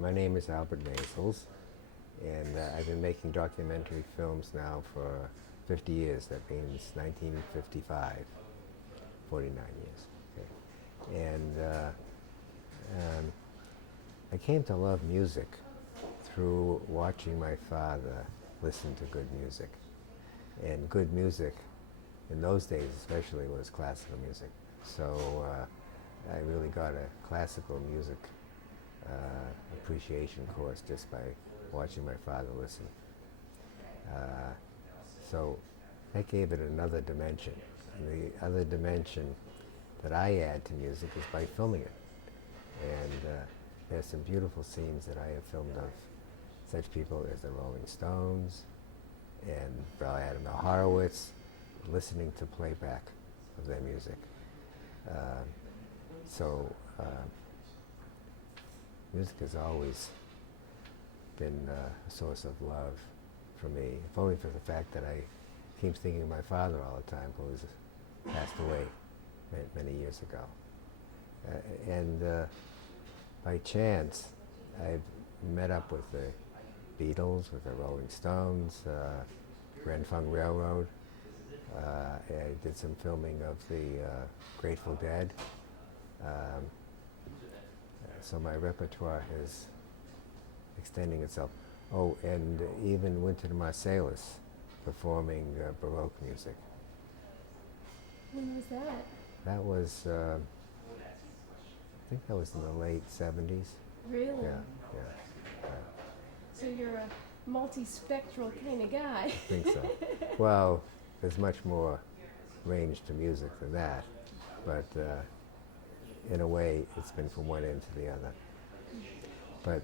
My name is Albert Maysles, and I've been making documentary films now for 50 years. That means 1955, 49 years. Okay. I came to love music through watching my father listen to good music. And good music, in those days especially, was classical music. So I really got a classical music appreciation course just by watching my father listen. So that gave it another dimension. And the other dimension that I add to music is by filming it. And there's some beautiful scenes that I have filmed of such people as the Rolling Stones and Adam Horowitz, listening to playback of their music. Music has always been a source of love for me, if only for the fact that I keep thinking of my father all the time, who was passed away many years ago. By chance, I've met up with the Beatles, with the Rolling Stones, Grand Funk Railroad. I did some filming of the Grateful Dead. So my repertoire is extending itself. Oh, and even went to Maysles performing Baroque music. When was that? That was, I think that was in the late 70s. Really? Yeah. So you're a multispectral kind of guy. I think so. Well, there's much more range to music than that, but in a way, it's been from one end to the other. But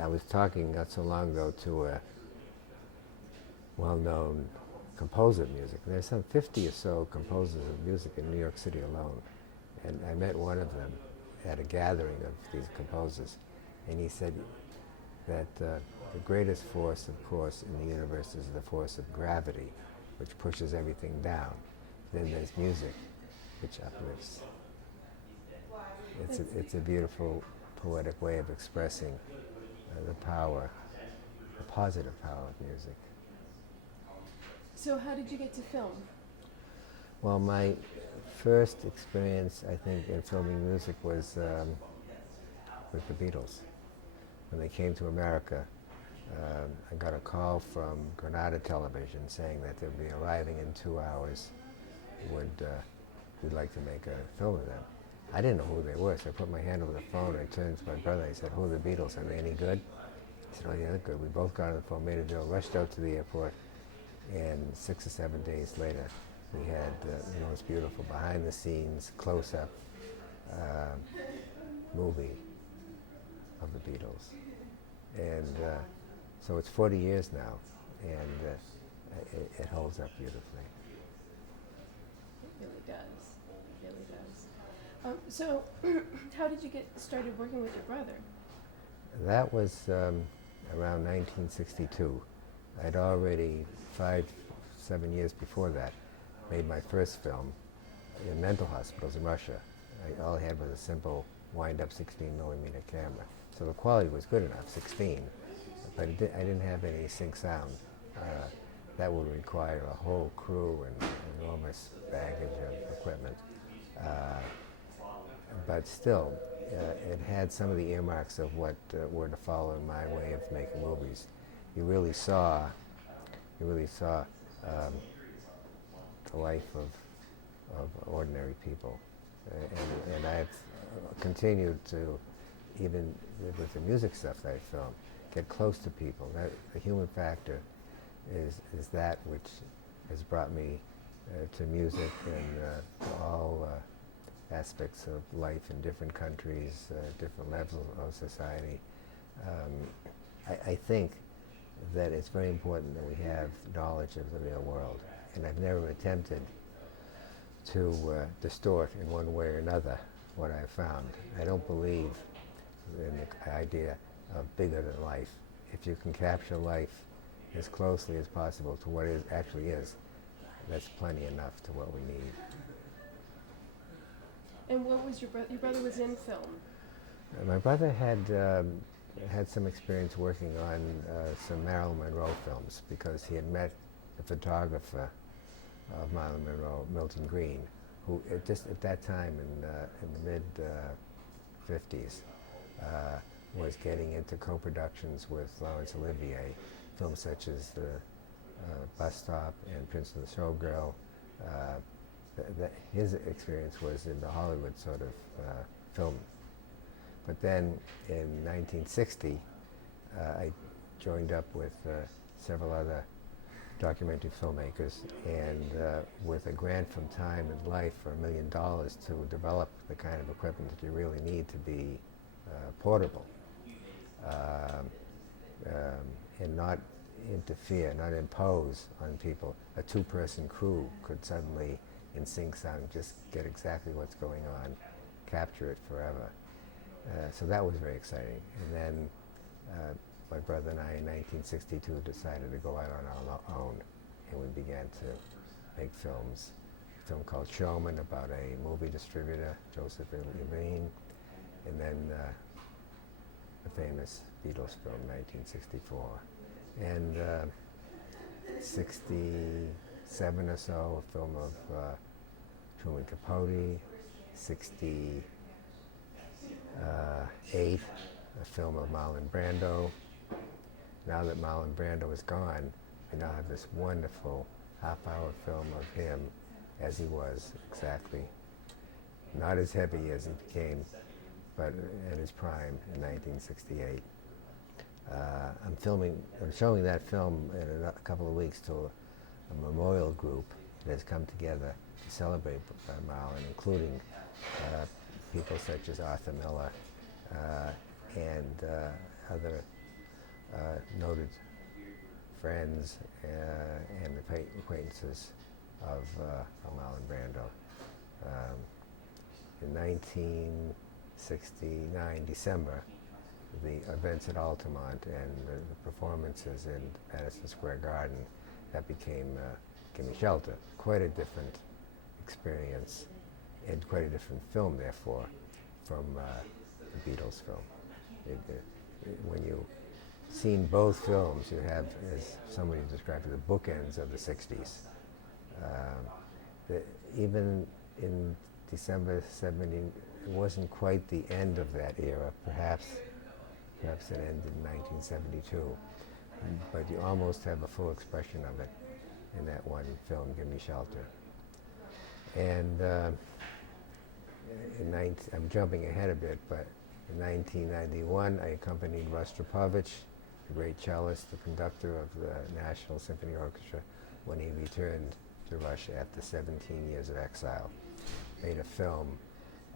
I was talking not so long ago to a well-known composer of music. There's some 50 or so composers of music in New York City alone. And I met one of them at a gathering of these composers, and he said that the greatest force, of course, in the universe is the force of gravity, which pushes everything down. Then there's music, which uplifts. It's a beautiful, poetic way of expressing the power, the positive power of music. So how did you get to film? Well, my first experience, I think, in filming music was with the Beatles. When they came to America, I got a call from Granada Television saying that they'd be arriving in 2 hours. We'd like to make a film of them. I didn't know who they were, so I put my hand over the phone and I turned to my brother. I said, "Who are the Beatles? Are they any good?" He said, "Oh yeah, they're good." We both got on the phone, made a deal, rushed out to the airport, and 6 or 7 days later, we had the most beautiful behind-the-scenes, close-up movie of the Beatles. And so it's 40 years now, and it holds up beautifully. It really does. It really does. So how did you get started working with your brother? That was around 1962. I'd already 5-7 years before that made my first film in mental hospitals in Russia. All I had was a simple wind-up 16mm camera. So the quality was good enough, 16, but I didn't have any sync sound. That would require a whole crew and enormous baggage of equipment. But still, it had some of the earmarks of what were to follow in my way of making movies. You really saw the life of ordinary people, and I've continued to, even with the music stuff that I film, get close to people. The human factor is that which has brought me to music and to all aspects of life in different countries, different levels of society. I think that it's very important that we have knowledge of the real world, and I've never attempted to distort in one way or another what I've found. I don't believe in the idea of bigger than life. If you can capture life as closely as possible to what it actually is, that's plenty enough to what we need. And what was your brother was in film? My brother had had some experience working on some Marilyn Monroe films because he had met the photographer of Marilyn Monroe, Milton Green, who just at that time in the mid 50s was getting into co-productions with Laurence Olivier, films such as The Bus Stop and Prince and the Showgirl. His experience was in the Hollywood sort of film. But then in 1960, I joined up with several other documentary filmmakers, and with a grant from Time and Life for $1 million to develop the kind of equipment that you really need to be portable and not interfere, not impose on people. A two-person crew could suddenly, in sync sound, just get exactly what's going on, capture it forever. So that was very exciting. And then my brother and I in 1962 decided to go out on our own, and we began to make films. A film called Showman about a movie distributor, Joseph Levine, and then the famous Beatles film, 1964. And 67 or so, a film of Truman Capote, 68, a film of Marlon Brando. Now that Marlon Brando is gone, we now have this wonderful half-hour film of him as he was, exactly. Not as heavy as he became, but at his prime in 1968. I'm showing that film in a couple of weeks to a memorial group that has come together to celebrate Marlon, including people such as Arthur Miller and other noted friends and acquaintances of Marlon Brando. In 1969, December, the events at Altamont and the performances in Madison Square Garden, that became Gimme Shelter. Quite a different experience and quite a different film, therefore, from the Beatles film. When you've seen both films, you have, as somebody described it, the bookends of the 60s. Even in December 70, it wasn't quite the end of that era. Perhaps it ended in 1972. But you almost have a full expression of it in that one film, Gimme Shelter. And I'm jumping ahead a bit, but in 1991, I accompanied Rostropovich, the great cellist, the conductor of the National Symphony Orchestra, when he returned to Russia after 17 years of exile. Made a film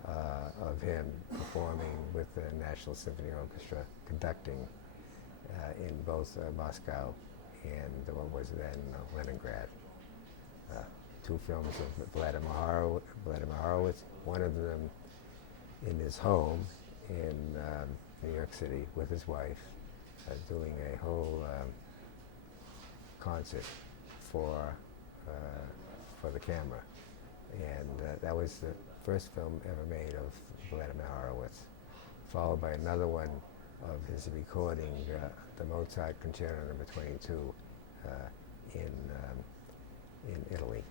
of him performing with the National Symphony Orchestra, conducting in both Moscow and what was then Leningrad. Two films of Vladimir Horowitz, one of them in his home in New York City with his wife, doing a whole concert for the camera. And that was the first film ever made of Vladimir Horowitz, followed by another one of his recording, the Mozart Concerto No. 22 in Italy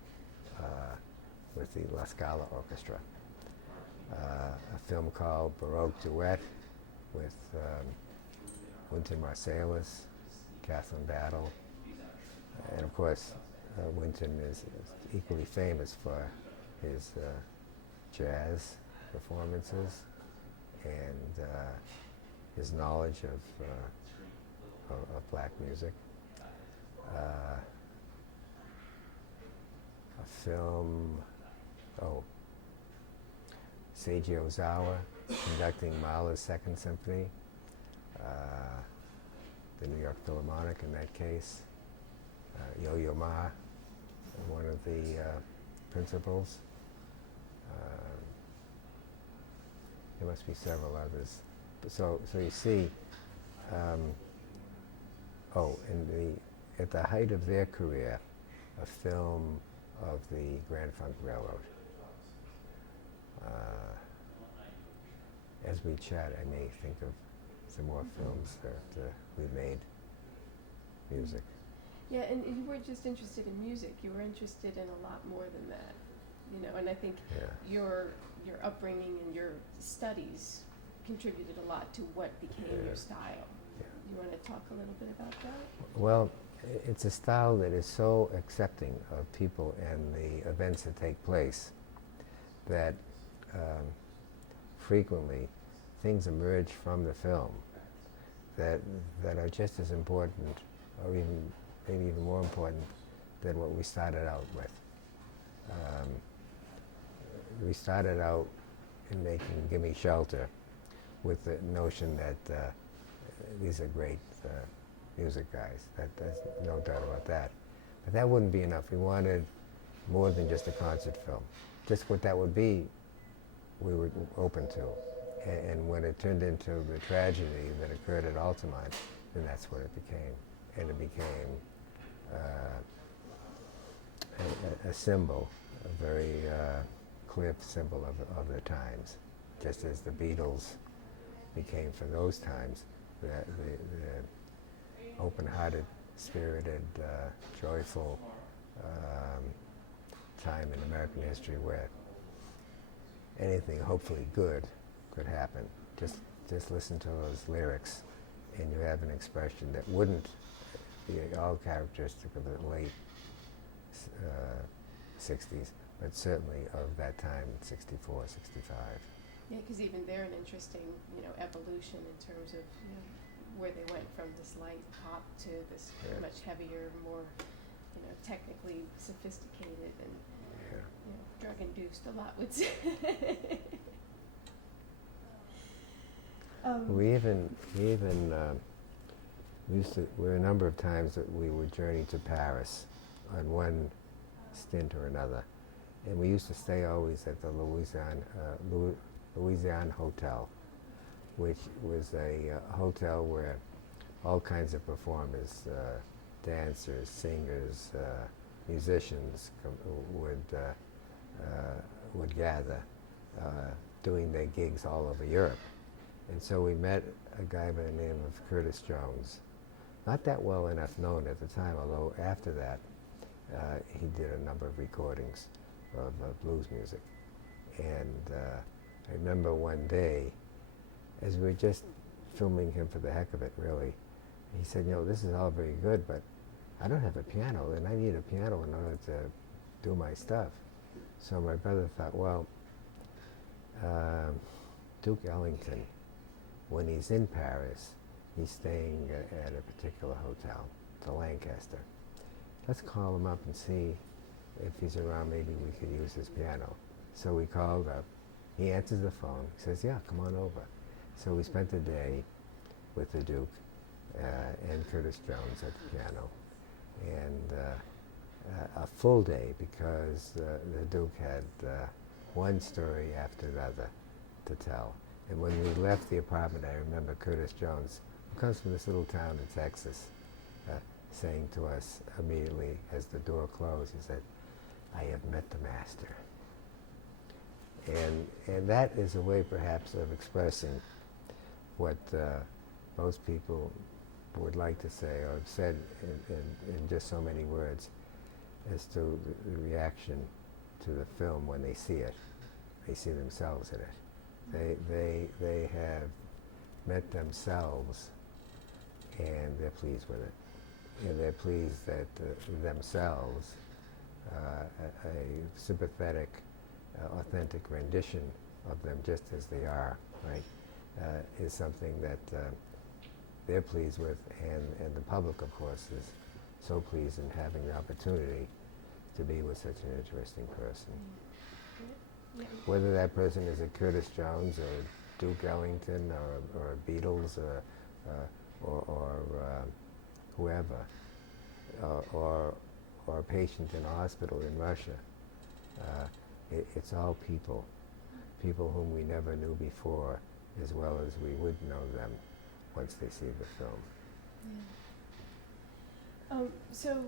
with the La Scala Orchestra. A film called Baroque Duet with Wynton Marsalis, Catherine Battle, and of course Wynton is equally famous for his jazz performances and his knowledge of black music. A film, Seiji Ozawa conducting Mahler's Second Symphony, the New York Philharmonic in that case. Yo-Yo Ma, one of the principals. There must be several others. So you see, at the height of their career, a film of the Grand Funk Railroad. As we chat, I may think of some more films that we made music. Yeah, and you weren't just interested in music, you were interested in a lot more than that, you know, and I think Yeah. your upbringing and your studies contributed a lot to what became Yeah. your style. Yeah. You want to talk a little bit about that? Well, it's a style that is so accepting of people and the events that take place that frequently things emerge from the film that are just as important, or even maybe even more important than what we started out with. We started out in making Gimme Shelter with the notion that these are great music guys. There's no doubt about that. But that wouldn't be enough. We wanted more than just a concert film. Just what that would be, we were open to. And when it turned into the tragedy that occurred at Altamont, then that's what it became. And it became a symbol, a very clear symbol of the times. Just as the Beatles became for those times the open-hearted, spirited, joyful time in American history where anything hopefully good could happen. Just listen to those lyrics and you have an expression that wouldn't be all characteristic of the late 60s, but certainly of that time, 64, 65. Yeah, because even they're an interesting, you know, evolution in terms of, you know, where they went from this light pop to this much heavier, more, you know, technically sophisticated and, you know, drug-induced, a lot would say. We were a number of times that we would journey to Paris on one stint or another. And we used to stay always at the Louisiane Hotel, which was a hotel where all kinds of performers, dancers, singers, musicians would gather, doing their gigs all over Europe. And so we met a guy by the name of Curtis Jones. Not that well enough known at the time, although after that he did a number of recordings of blues music. And I remember one day, as we were just filming him for the heck of it, really, he said, you know, this is all very good, but I don't have a piano, and I need a piano in order to do my stuff. So my brother thought, well, Duke Ellington, when he's in Paris, he's staying at a particular hotel, the Lancaster. Let's call him up and see if he's around. Maybe we could use his piano. So we called up. He answers the phone. He says, yeah, come on over. So we spent the day with the Duke and Curtis Jones at the piano. And a full day, because the Duke had one story after another to tell. And when we left the apartment, I remember Curtis Jones, who comes from this little town in Texas, saying to us immediately as the door closed, he said, I have met the master. And that is a way perhaps of expressing what most people would like to say or have said in just so many words as to the reaction to the film when they see it. They see themselves in it. They have met themselves and they're pleased with it. And they're pleased that themselves, a sympathetic, authentic rendition of them just as they are, right, is something that they're pleased with, and the public, of course, is so pleased in having the opportunity to be with such an interesting person. Whether that person is a Curtis Jones or Duke Ellington or a Beatles or whoever, or a patient in a hospital in Russia, it's all people whom we never knew before, as well as we would know them once they see the film. Yeah. So,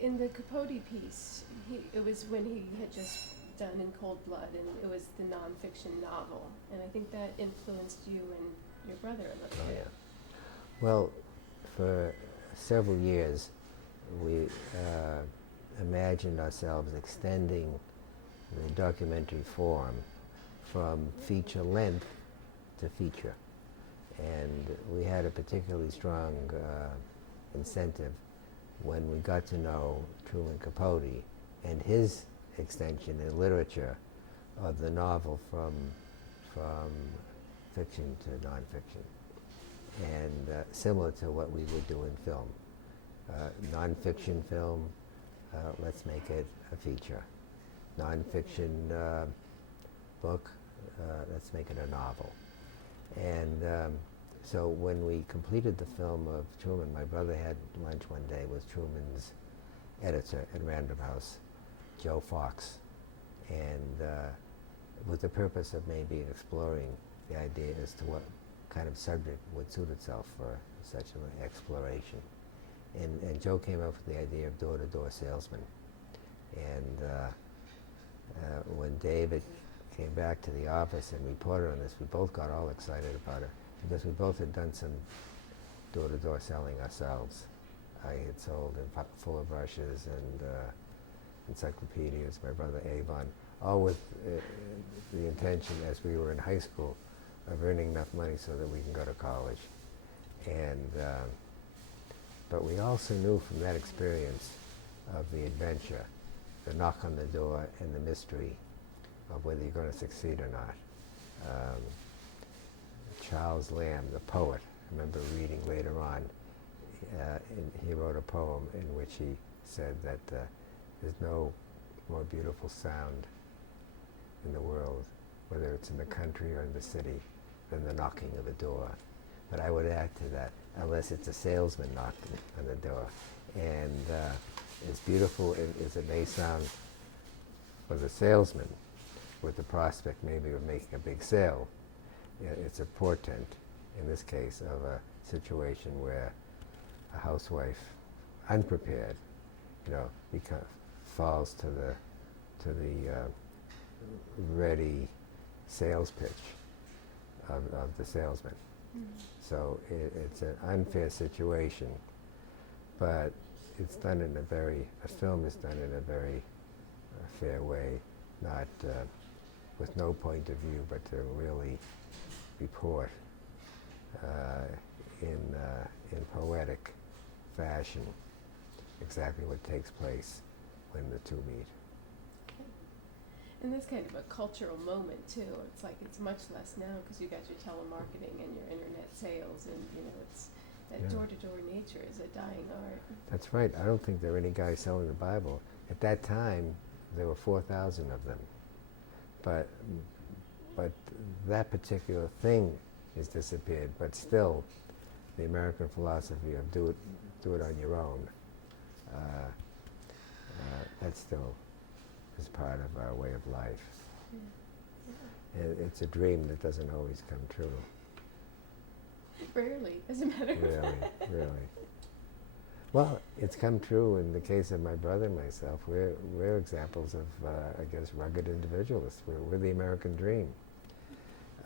in the Capote piece, it was when he had just done In Cold Blood, and it was the nonfiction novel, and I think that influenced you in your brother a little Oh, bit. yeah. Well, for several years, we imagined ourselves extending the documentary form from feature length to feature. And we had a particularly strong incentive when we got to know Truman Capote and his extension in literature of the novel from fiction to nonfiction, and similar to what we would do in film. Nonfiction film, let's make it a feature. Nonfiction book, let's make it a novel. And so when we completed the film of Truman, my brother had lunch one day with Truman's editor at Random House, Joe Fox, and with the purpose of maybe exploring the idea as to what kind of subject would suit itself for such an exploration. And Joe came up with the idea of door-to-door salesman. And when David came back to the office and reported on this, we both got all excited about it because we both had done some door-to-door selling ourselves. I had sold fuller brushes and encyclopedias, my brother Avon, all with the intention, as we were in high school, of earning enough money so that we can go to college. And but we also knew from that experience of the adventure, the knock on the door and the mystery of whether you're going to succeed or not. Charles Lamb, the poet, I remember reading later on, he wrote a poem in which he said that there's no more beautiful sound in the world, whether it's in the country or in the city, than the knocking of a door. But I would add to that, unless it's a salesman knocking on the door. And as beautiful as it may sound for the salesman, with the prospect maybe of making a big sale, it's a portent, in this case, of a situation where a housewife, unprepared, falls to the ready sales pitch of the salesman. Mm-hmm. So it's an unfair situation, but it's done in a film is done in a very fair way, not with no point of view, but to really report in poetic fashion exactly what takes place when the two meet. Okay. And that's kind of a cultural moment too. It's like it's much less now because you got your telemarketing and your internet sales, and it's that door-to-door nature is a dying art. That's right. I don't think there are any guys selling the Bible. At that time, there were 4,000 of them. But that particular thing has disappeared. But still, the American philosophy of do it on your own, that still is part of our way of life. Yeah. And it's a dream that doesn't always come true. Rarely, as a matter of fact. Really. Well, it's come true in the case of my brother and myself. We're examples of, I guess, rugged individualists. We're the American dream.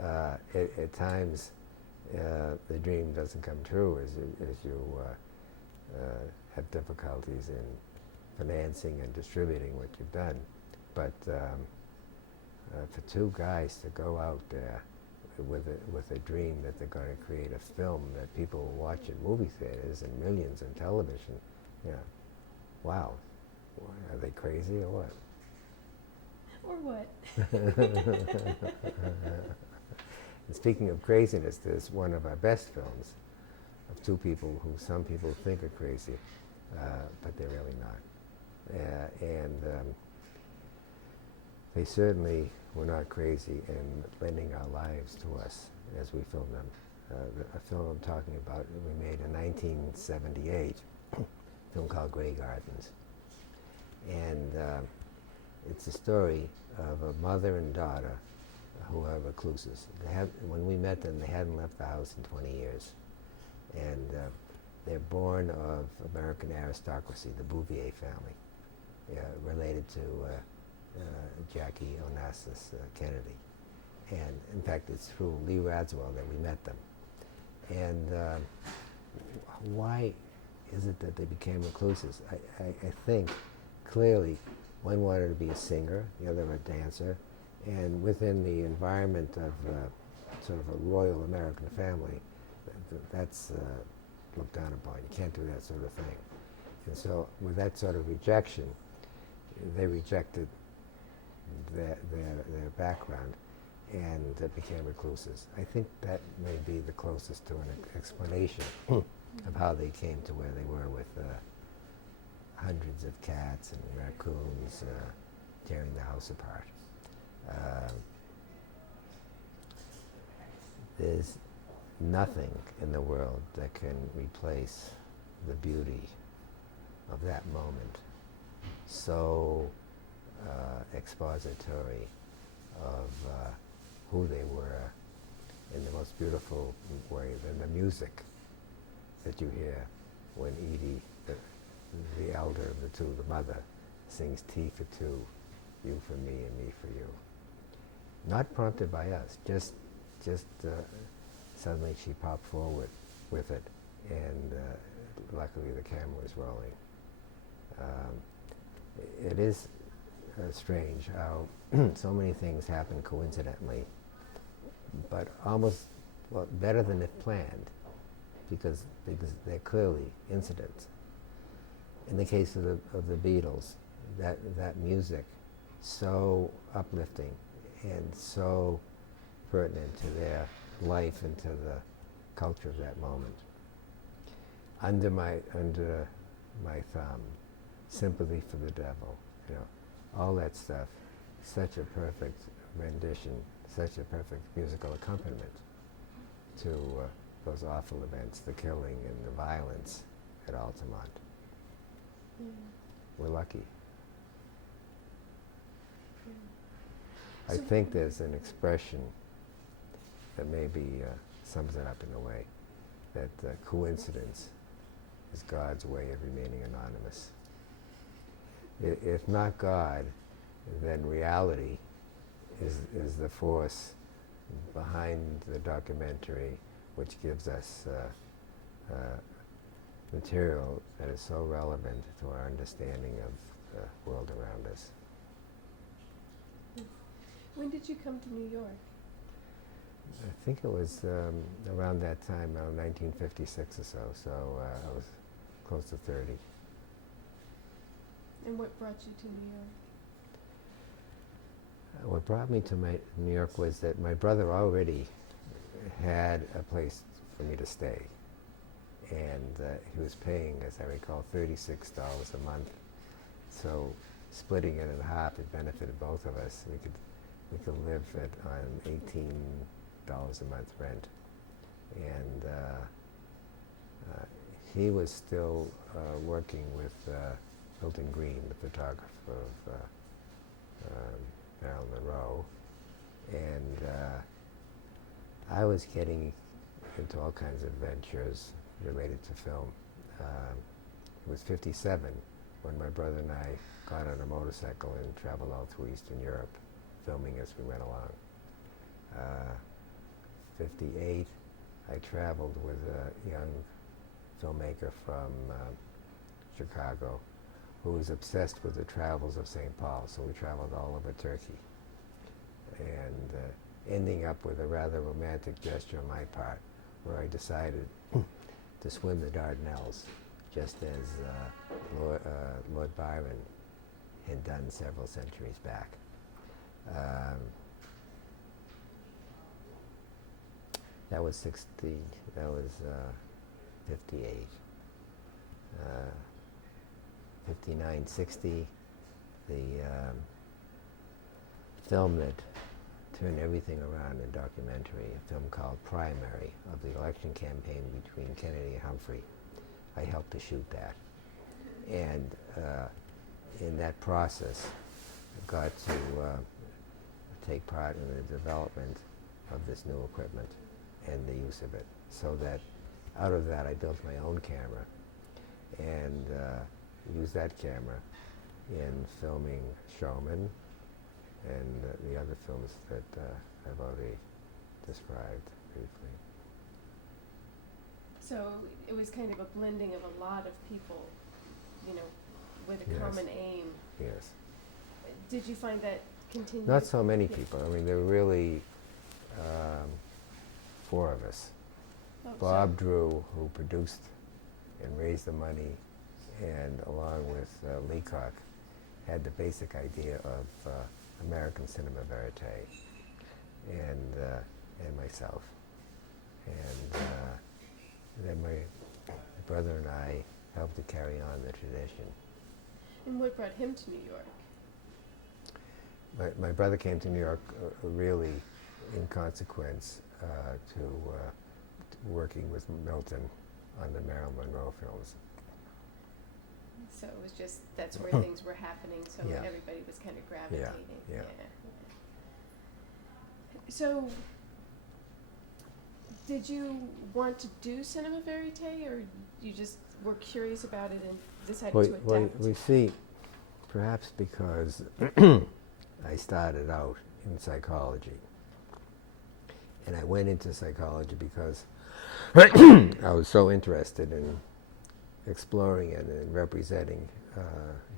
At times, the dream doesn't come true as you have difficulties in financing and distributing what you've done. But for two guys to go out there with a dream that they're going to create a film that people will watch in movie theaters and millions on television, wow. Are they crazy or what? Or what? And speaking of craziness, there's one of our best films of two people who some people think are crazy, but they're really not. And they certainly were not crazy in lending our lives to us as we filmed them. A film I'm talking about, we made in 1978, a film called Grey Gardens. And it's a story of a mother and daughter who are recluses. When we met them, they hadn't left the house in 20 years. And they're born of American aristocracy, the Bouvier family, related to Jackie Onassis Kennedy. And in fact, it's through Lee Radswell that we met them. And why is it that they became recluses? I think clearly one wanted to be a singer, the other a dancer, and within the environment of sort of a royal American family, that's looked down upon. You can't do that sort of thing. And so with that sort of rejection, they rejected their background and became recluses. I think that may be the closest to an explanation of how they came to where they were with hundreds of cats and raccoons tearing the house apart. There's nothing in the world that can replace the beauty of that moment, so expository of who they were in the most beautiful way. Than the music that you hear when Edie, the elder of the two, the mother, sings Tea for Two, you for me and me for you. Not prompted by us, just suddenly she popped forward with it, and luckily the camera was rolling. It is strange how so many things happen coincidentally, but almost better than if planned, because they're clearly incidents. In the case of the Beatles, that music, so uplifting and so pertinent to their life and to the culture of that moment. Under my thumb, Sympathy for the Devil, all that stuff, such a perfect rendition, such a perfect musical accompaniment to those awful events, the killing and the violence at Altamont. We're lucky. I think there's an expression that maybe sums it up in a way, that coincidence is God's way of remaining anonymous. If not God, then reality is the force behind the documentary, which gives us material that is so relevant to our understanding of the world around us. When did you come to New York? I think it was around that time, around 1956 or so, so I was close to 30. And what brought you to New York? What brought me to New York was that my brother already had a place for me to stay, and he was paying, as I recall, $36 a month. So splitting it in half, it benefited both of us. We could live on $18 a month rent, and he was still working with Hilton Green, the photographer of Marilyn Monroe, and I was getting into all kinds of ventures related to film. It was 57 when my brother and I got on a motorcycle and traveled all through Eastern Europe, filming as we went along. 58, I traveled with a young filmmaker from Chicago who was obsessed with the travels of St. Paul, so we traveled all over Turkey. And ending up with a rather romantic gesture on my part, where I decided to swim the Dardanelles, just as Lord Byron had done several centuries back. That was 58. 59, 60, the film that turned everything around in documentary, a film called Primary, of the election campaign between Kennedy and Humphrey. I helped to shoot that. And in that process, I got to take part in the development of this new equipment and the use of it. So that out of that, I built my own camera and used that camera in filming Showman and the other films that I've already described briefly. So it was kind of a blending of a lot of people, you know, with a Yes. common aim. Yes. Did you find that continued? Not so many Yeah. people. I mean, there were really 4 of us. Oh, Bob Drew, who produced and raised the money, and along with Leacock, had the basic idea of American cinema verite, and myself. And then my brother and I helped to carry on the tradition. And what brought him to New York? My brother came to New York really in consequence to working with Milton on the Marilyn Monroe films. So it was just, that's where things were happening, so Yeah. everybody was kind of gravitating. Yeah. So, did you want to do cinema verite, or you just were curious about it and decided to adapt? We see, perhaps because I started out in psychology, and I went into psychology because I was so interested in exploring it and representing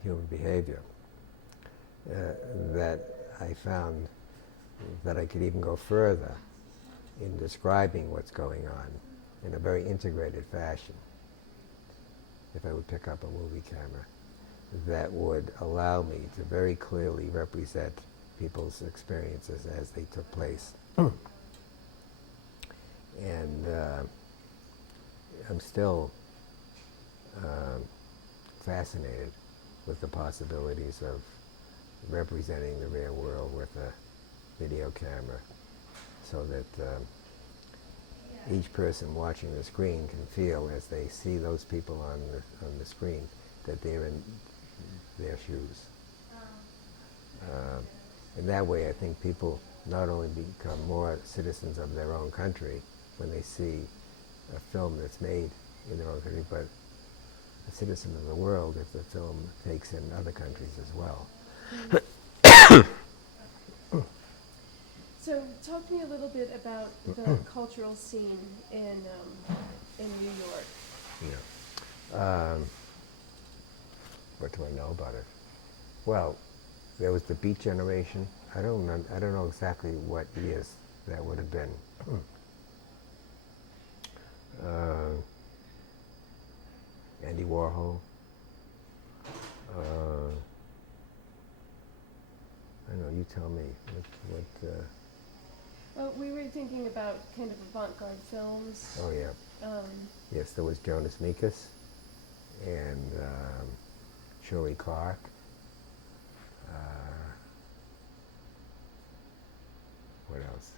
human behavior that I found that I could even go further in describing what's going on in a very integrated fashion. If I would pick up a movie camera, that would allow me to very clearly represent people's experiences as they took place. And I'm still fascinated with the possibilities of representing the real world with a video camera, so that each person watching the screen can feel, as they see those people on the screen, that they're in their shoes. And that way, I think people not only become more citizens of their own country when they see a film that's made in their own country, but a citizen of the world if the film takes in other countries as well. So, talk to me a little bit about the cultural scene in New York. Yeah. What do I know about it? Well, there was the Beat Generation. I don't know exactly what years that would have been. Andy Warhol. I don't know. You tell me. Well, we were thinking about kind of avant-garde films. Oh yeah. Yes, there was Jonas Mekas and Shirley Clark. What else?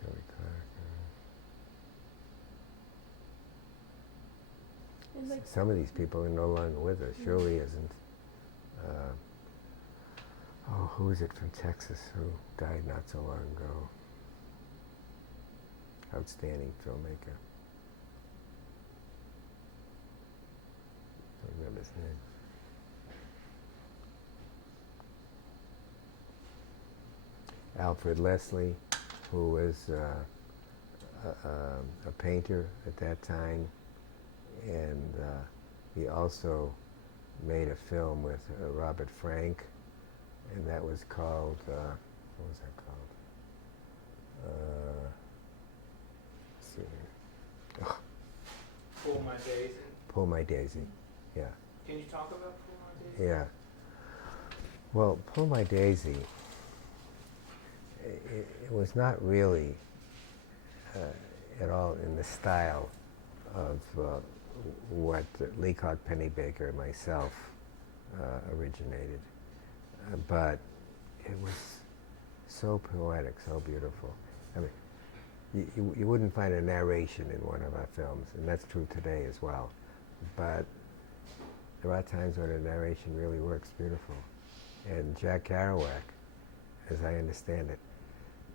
Shirley Clark. And like, Some of these people are no longer with us. Shirley isn't. Who is it from Texas who died not so long ago? Outstanding filmmaker. Don't remember his name. Alfred Leslie, who was a painter at that time, and he also made a film with Robert Frank, and that was called, what was that called? Let's see here. Oh, Pull My Daisy. Pull My Daisy, yeah. Can you talk about Pull My Daisy? Yeah. Well, Pull My Daisy, it was not really at all in the style of what Leacock, Pennebaker, and myself originated. But it was so poetic, so beautiful. I mean, you wouldn't find a narration in one of our films, and that's true today as well. But there are times when a narration really works beautiful. And Jack Kerouac, as I understand it,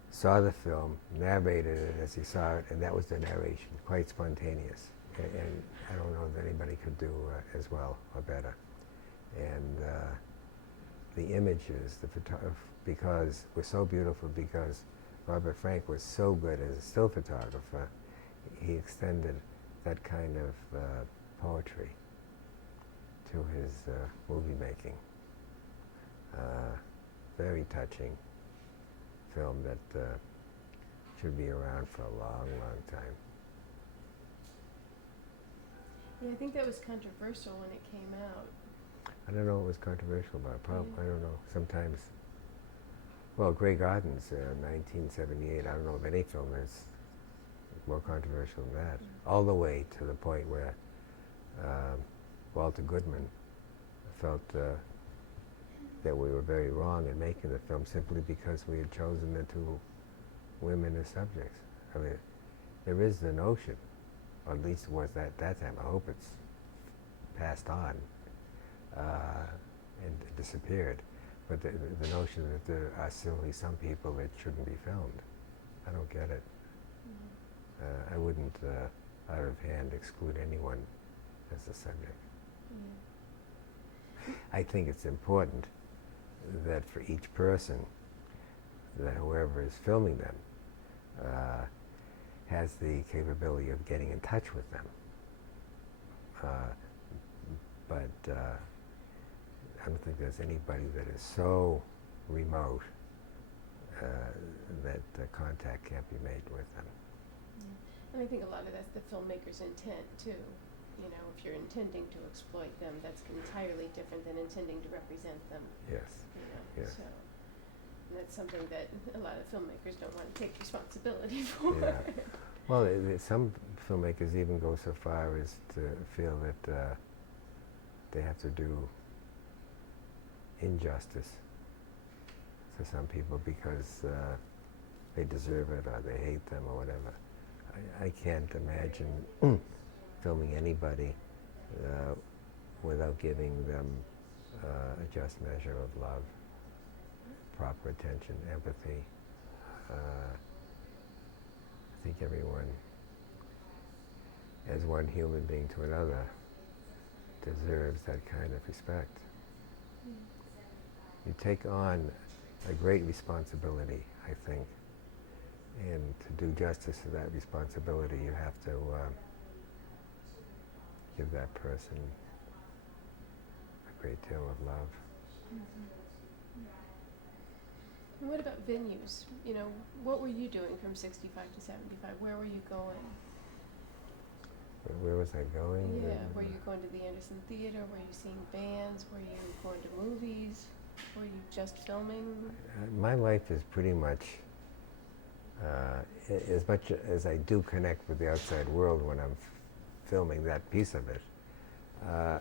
saw the film, narrated it as he saw it, and that was the narration, quite spontaneous. And I don't know that anybody could do as well or better. And the images, because were so beautiful, because Robert Frank was so good as a still photographer, he extended that kind of poetry to his movie making. Very touching film that should be around for a long, long time. Yeah, I think that was controversial when it came out. I don't know what was controversial about it. I don't know. Sometimes, well, Grey Gardens, 1978, I don't know of any film that's more controversial than that. All the way to the point where Walter Goodman felt that we were very wrong in making the film simply because we had chosen the two women as subjects. I mean, there is the notion, or at least it was at that time, I hope it's passed on and disappeared, but the notion that there are simply some people that shouldn't be filmed. I don't get it. I wouldn't out of hand exclude anyone as a subject. I think it's important that for each person, that whoever is filming them has the capability of getting in touch with them. But I don't think there's anybody that is so remote that contact can't be made with them. And I think a lot of that's the filmmaker's intent too. You know, if you're intending to exploit them, that's entirely different than intending to represent them. Yes. You know, Yes. so and that's something that a lot of filmmakers don't want to take responsibility for. Yeah. Well, some filmmakers even go so far as to feel that they have to do injustice to some people because they deserve it or they hate them or whatever. I can't imagine filming anybody without giving them a just measure of love, proper attention, empathy. I think everyone, as one human being to another, deserves that kind of respect. You take on a great responsibility, I think, and to do justice to that responsibility, you have to give that person a great deal of love. And what about venues? You know, what were you doing from 65 to 75? Where were you going? Where was I going? Yeah, were you going to the Anderson Theater? Were you seeing bands? Were you going to movies? Were you just filming? My life is pretty much, as much as I do connect with the outside world when I'm filming that piece of it, I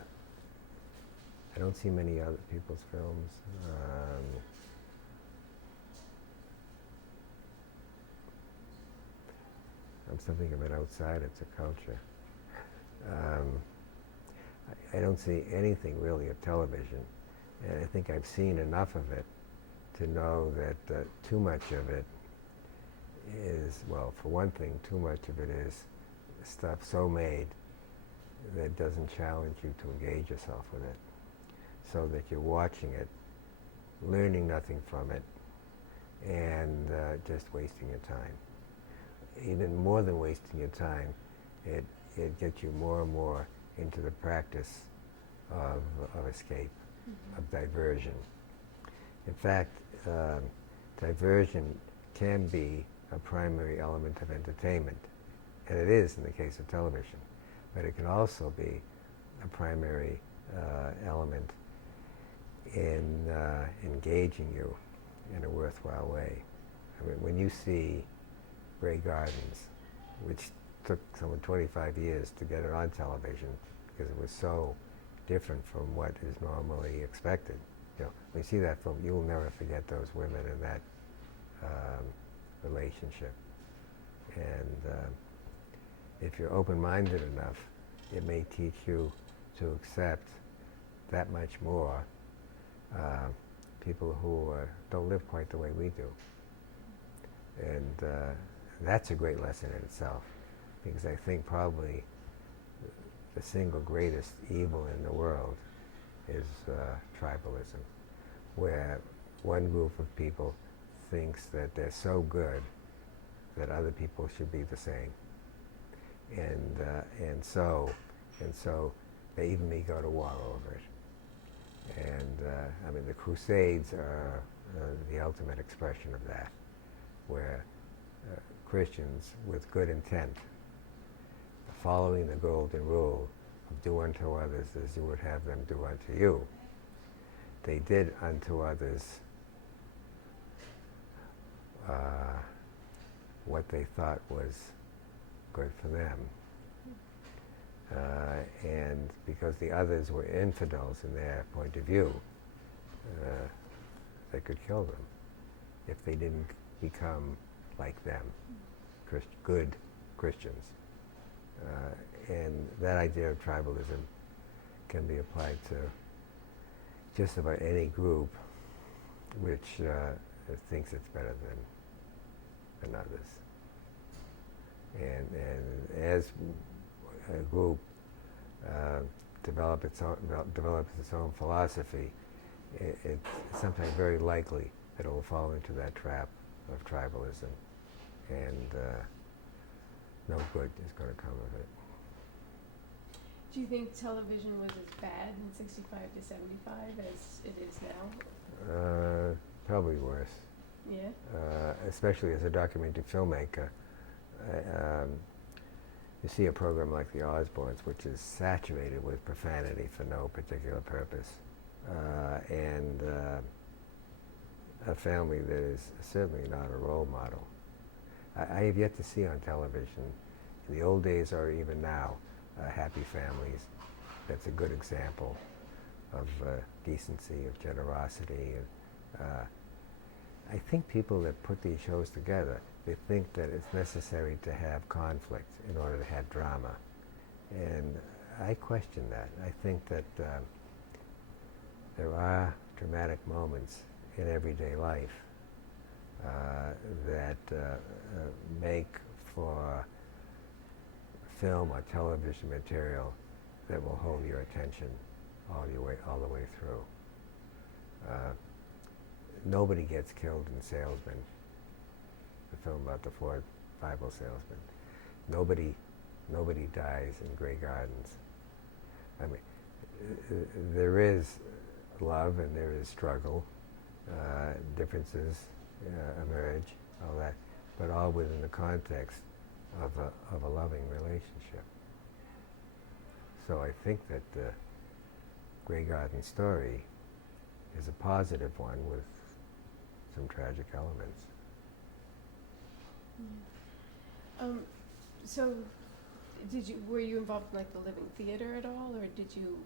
don't see many other people's films. I'm something of an outsider to culture. I don't see anything really of television, and I think I've seen enough of it to know that too much of it is, well, for one thing, too much of it is stuff so made that doesn't challenge you to engage yourself with it, so that you're watching it, learning nothing from it, and just wasting your time. Even more than wasting your time, it gets you more and more into the practice of escape, of diversion. In fact, diversion can be a primary element of entertainment, and it is in the case of television, but it can also be a primary element in engaging you in a worthwhile way. I mean, when you see Grey Gardens, which took someone 25 years to get it on television because it was so different from what is normally expected. You know, when you see that film, you will never forget those women and that relationship. And if you're open-minded enough, it may teach you to accept that much more people who don't live quite the way we do. And that's a great lesson in itself, because I think probably the single greatest evil in the world is tribalism, where one group of people thinks that they're so good that other people should be the same. And so they even may go to war over it. And I mean, the Crusades are the ultimate expression of that, where Christians with good intent, following the golden rule of do unto others as you would have them do unto you, they did unto others what they thought was good for them. And because the others were infidels in their point of view, they could kill them if they didn't become like them, good Christians. And that idea of tribalism can be applied to just about any group which thinks it's better than others. And as a group develops its own philosophy, it's sometimes very likely that it will fall into that trap of tribalism, and no good is going to come of it. Do you think television was as bad in 65 to 75 as it is now? Probably worse. Yeah? Especially as a documentary filmmaker. You see a program like The Osbournes, which is saturated with profanity for no particular purpose, and a family that is certainly not a role model. I have yet to see on television, in the old days or even now, Happy Families. That's a good example of decency, of generosity. I think people that put these shows together, they think that it's necessary to have conflict in order to have drama. And I question that. I think that there are dramatic moments in everyday life that make for film or television material that will hold your attention all the way through. Nobody gets killed in Salesman, the film about the Ford Bible salesman. Nobody dies in Grey Gardens. I mean, there is love and there is struggle, differences emerge, all that, but all within the context of a loving relationship. So I think that the Grey Garden story is a positive one with some tragic elements. So, were you involved in like the Living Theater at all, or did you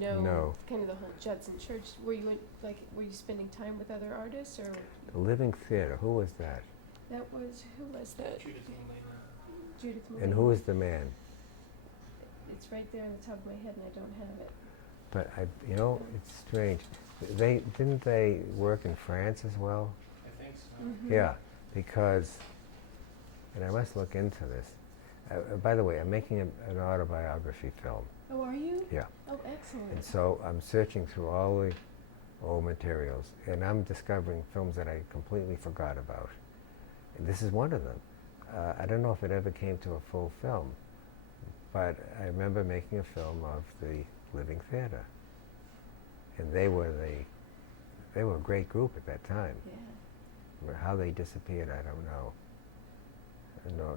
know No. kind of the whole Judson Church? Were you spending time with other artists, or? The Living Theater, who was that? Who was that? Judith Molina. Judith Molina. And who was the man? It's right there on the top of my head, and I don't have it. But it's strange. Didn't they work in France as well? I think so. Mm-hmm. Yeah, because, and I must look into this. By the way, I'm making an autobiography film. Oh, are you? Yeah. Oh, excellent. And so I'm searching through all the old materials, and I'm discovering films that I completely forgot about. And this is one of them. I don't know if it ever came to a full film, but I remember making a film of the Living Theater. And they were a great group at that time. Yeah. How they disappeared, I don't know.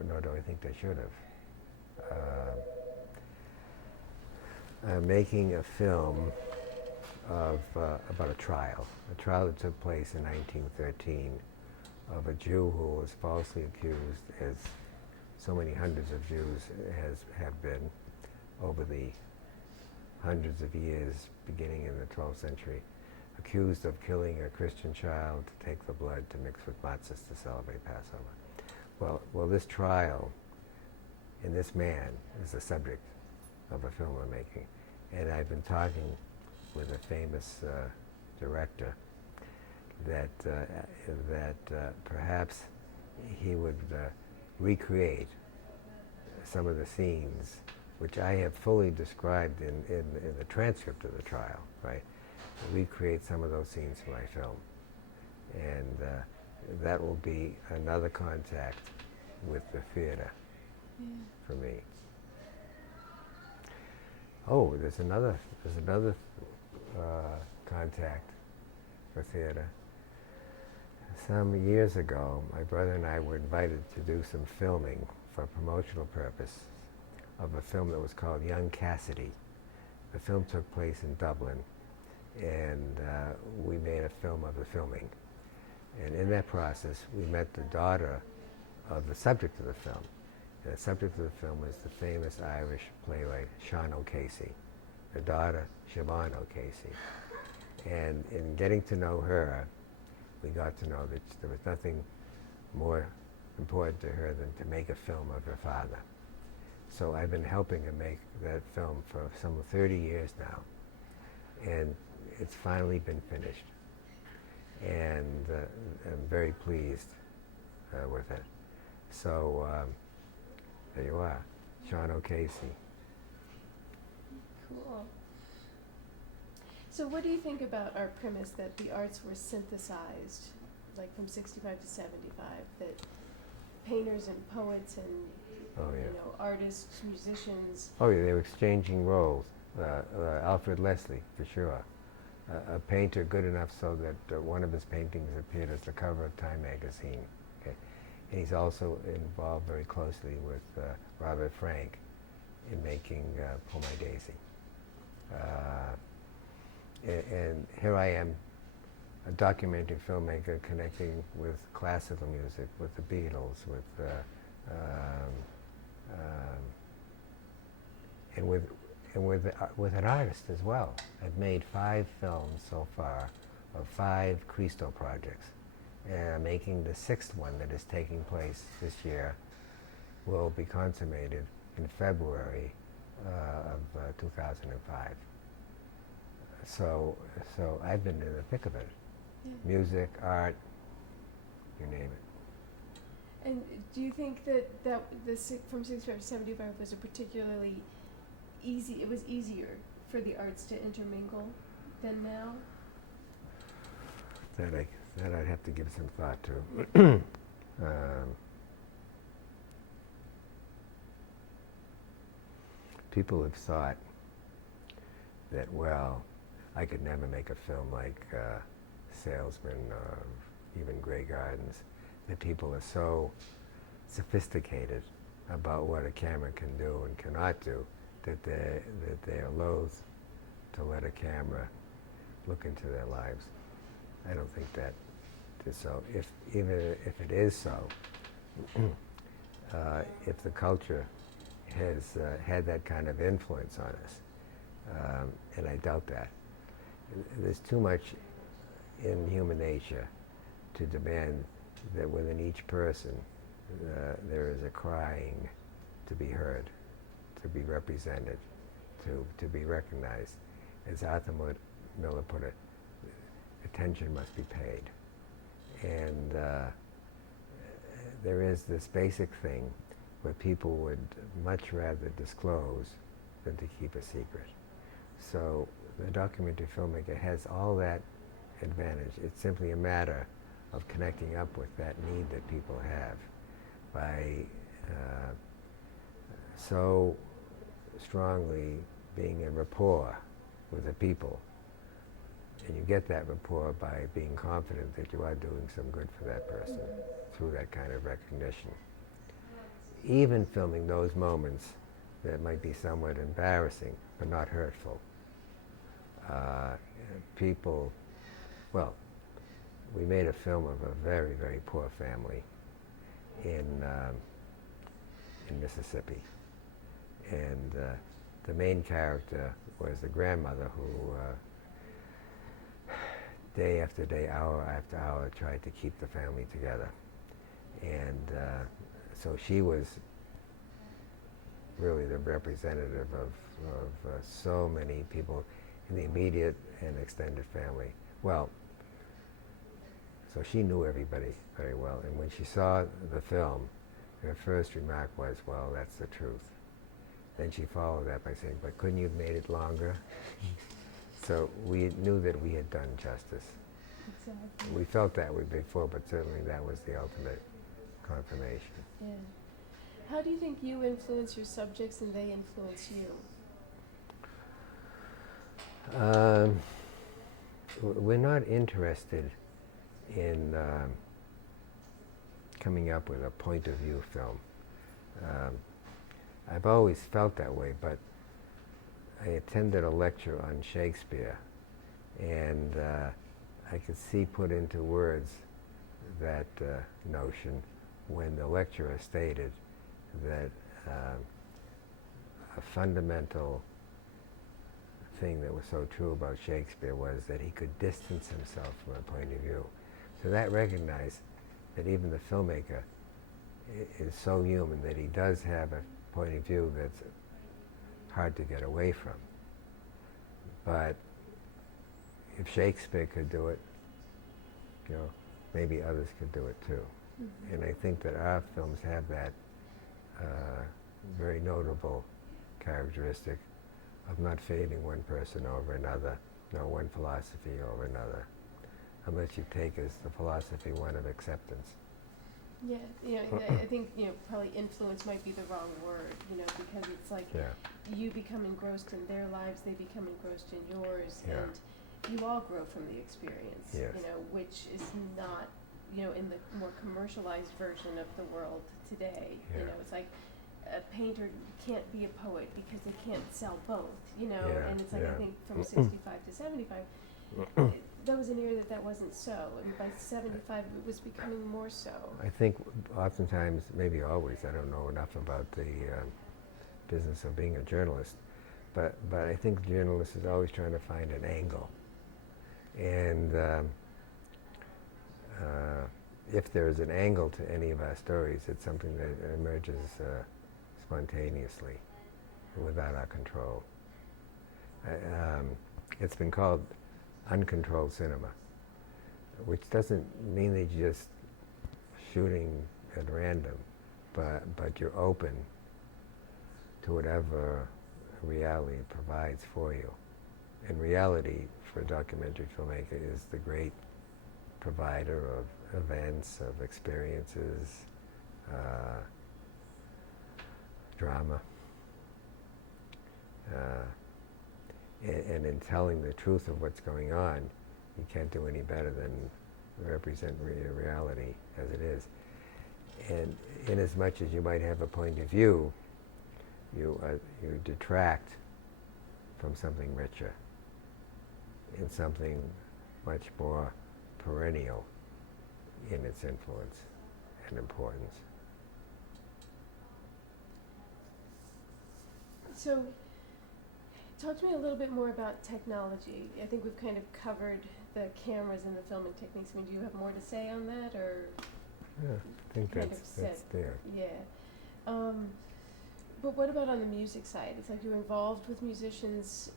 Nor do I think they should have. I'm making a film about a trial that took place in 1913 of a Jew who was falsely accused, as so many hundreds of Jews have been over the hundreds of years beginning in the 12th century, accused of killing a Christian child to take the blood to mix with matzahs to celebrate Passover. Well, this trial and this man is the subject of a film I'm making. And I've been talking with a famous director that perhaps he would recreate some of the scenes which I have fully described in the transcript of the trial, right? Recreate some of those scenes for my film. And that will be another contact with the theater Yeah. for me. Oh, there's another contact for theater. Some years ago, my brother and I were invited to do some filming for promotional purpose of a film that was called Young Cassidy. The film took place in Dublin, and we made a film of the filming. And in that process, we met the daughter of the subject of the film. And the subject of the film was the famous Irish playwright Sean O'Casey, the daughter Siobhan O'Casey. And in getting to know her, we got to know that there was nothing more important to her than to make a film of her father. So I've been helping her make that film for some 30 years now. And it's finally been finished. And I'm very pleased with it. So there you are, Sean O'Casey. Cool. So what do you think about our premise that the arts were synthesized, like from 65 to 75, that painters and poets and artists, musicians. Oh yeah, they were exchanging roles. Alfred Leslie, for sure. A painter good enough so that one of his paintings appeared as the cover of Time magazine. Okay? And he's also involved very closely with Robert Frank in making Pull My Daisy. And here I am, a documentary filmmaker connecting with classical music, with the Beatles, with an artist as well. I've made 5 films so far of 5 Christo projects. And I'm making the 6th one that is taking place this year, will be consummated in February of 2005. So I've been in the thick of it. Yeah. Music, art, you name it. And do you think that from 65 to 75 was a particularly easy, it was easier for the arts to intermingle than now? That I'd have to give some thought to. People have thought that, well, I could never make a film like Salesman or even Grey Gardens, that people are so sophisticated about what a camera can do and cannot do, that they're loath to let a camera look into their lives. I don't think that is so. Even if it is so, if the culture has had that kind of influence on us, and I doubt that, there's too much in human nature to demand that within each person there is a crying to be heard, to be represented, to be recognized. As Arthur Miller put it, attention must be paid. And there is this basic thing where people would much rather disclose than to keep a secret. So the documentary filmmaker has all that advantage. It's simply a matter of connecting up with that need that people have by so strongly being in rapport with the people. And you get that rapport by being confident that you are doing some good for that person through that kind of recognition. Even filming those moments that might be somewhat embarrassing, but not hurtful. People, well, we made a film of a very, very poor family in Mississippi. And the main character was the grandmother who day after day, hour after hour, tried to keep the family together. And so she was really the representative of so many people in the immediate and extended family. Well, so she knew everybody very well. And when she saw the film, her first remark was, well, that's the truth. Then she followed that by saying, but couldn't you have made it longer? So we knew that we had done justice. Exactly. We felt that way before, but certainly that was the ultimate confirmation. Yeah. How do you think you influence your subjects and they influence you? We're not interested in coming up with a point of view film. I've always felt that way, but I attended a lecture on Shakespeare, and I could see put into words that notion when the lecturer stated that a fundamental thing that was so true about Shakespeare was that he could distance himself from a point of view. So that recognized that even the filmmaker is so human that he does have a point of view that's hard to get away from. But if Shakespeare could do it, you know, maybe others could do it too. Mm-hmm. And I think that our films have that very notable characteristic of not favoring one person over another, nor one philosophy over another, unless you take as the philosophy one of acceptance. Yeah, you know, I think, you know, probably influence might be the wrong word, you know, because it's like Yeah. you become engrossed in their lives, they become engrossed in yours, Yeah. and you all grow from the experience, Yes. you know, which is not, you know, in the more commercialized version of the world today. You Yeah. know, it's like a painter can't be a poet because they can't sell both, you know, Yeah, and it's like, I yeah. think from 65 to 75, that was an era that wasn't so, and by 75 it was becoming more so. I think oftentimes, maybe always, I don't know enough about the business of being a journalist, but I think the journalist is always trying to find an angle. And if there is an angle to any of our stories, it's something that emerges spontaneously, without our control. It's been called uncontrolled cinema, which doesn't mean that you're just shooting at random, but you're open to whatever reality provides for you. And reality, for a documentary filmmaker, is the great provider of events, of experiences, drama. And in telling the truth of what's going on, you can't do any better than represent reality as it is. And in as much as you might have a point of view, you detract from something richer, in something much more perennial in its influence and importance. So, talk to me a little bit more about technology. I think we've kind of covered the cameras and the filming techniques. I mean, do you have more to say on that, or? Yeah, I think Kind that's of set. there. Yeah. But what about on the music side? It's like you're involved with musicians.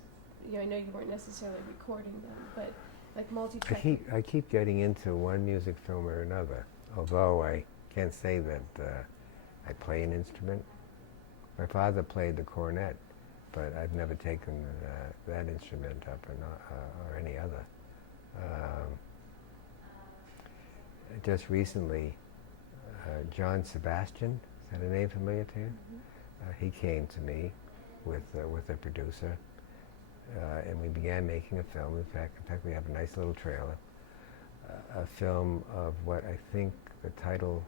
You know, I know you weren't necessarily recording them, but like multi-track. I keep getting into one music film or another, although I can't say that I play an instrument. My father played the cornet, but I've never taken that instrument up or any other. Just recently, John Sebastian, is that a name familiar to you? Mm-hmm. He came to me with a producer, and we began making a film. In fact, we have a nice little trailer, a film of what I think the title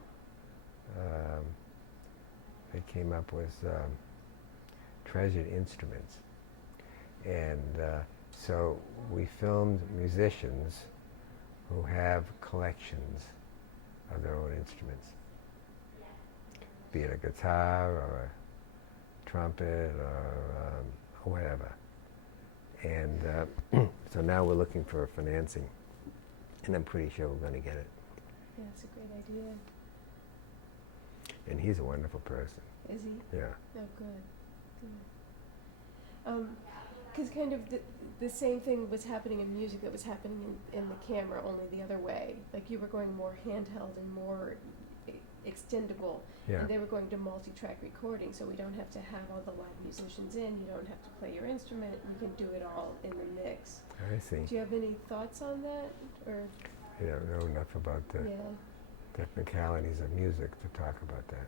they came up with, Treasured Instruments. And so we filmed musicians who have collections of their own instruments, be it a guitar or a trumpet or whatever. And so now we're looking for financing, and I'm pretty sure we're going to get it. Yeah, it's a great idea. And he's a wonderful person. Is he? Yeah. Oh, good. Because kind of the same thing was happening in music that was happening in the camera, only the other way. Like you were going more handheld and more extendable. Yeah. And they were going to multi-track recording, so we don't have to have all the live musicians in, you don't have to play your instrument, we can do it all in the mix. I see. Do you have any thoughts on that, or, I don't know enough about the yeah? technicalities of music to talk about that.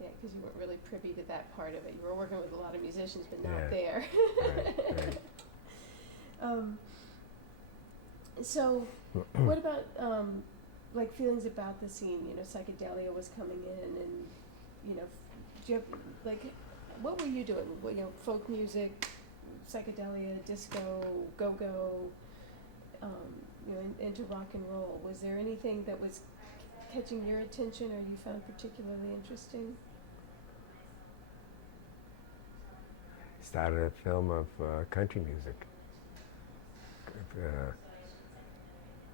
Yeah, because you weren't really privy to that part of it. You were working with a lot of musicians, but Yeah. not there. Right. So, what about like feelings about the scene? You know, psychedelia was coming in, and you know, do you have, like, what were you doing? Well, you know, folk music, psychedelia, disco, go-go, you know, into rock and roll. Was there anything that was catching your attention, or you found particularly interesting? Started a film of country music.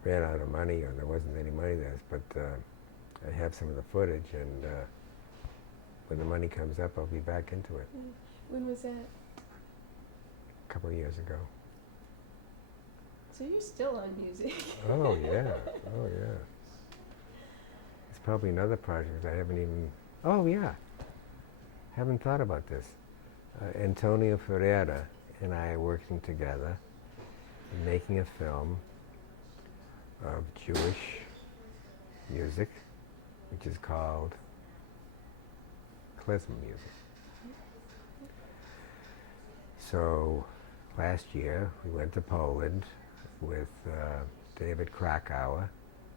Ran out of money, or there wasn't any money there, but I have some of the footage, and when the money comes up, I'll be back into it. When was that? A couple of years ago. So you're still on music. Oh yeah, oh yeah. It's probably another project I haven't even. Oh yeah, haven't thought about this. Antonio Ferreira and I are working together, and making a film of Jewish music, which is called klezmer music. So last year we went to Poland with David Krakauer,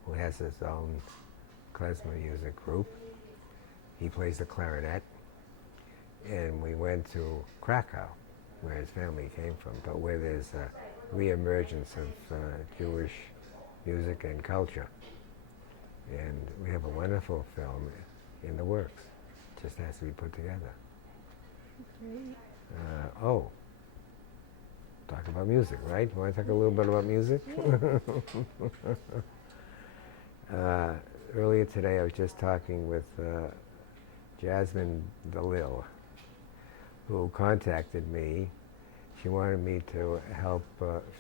who has his own klezmer music group. He plays the clarinet, and we went to Krakow, where his family came from, but where there's a re-emergence of Jewish music and culture. And we have a wonderful film in the works. Just has to be put together. Great. Talk about music, right? Want to talk a little bit about music? Yeah. Earlier today I was just talking with Jasmine DeLille, who contacted me. She wanted me to help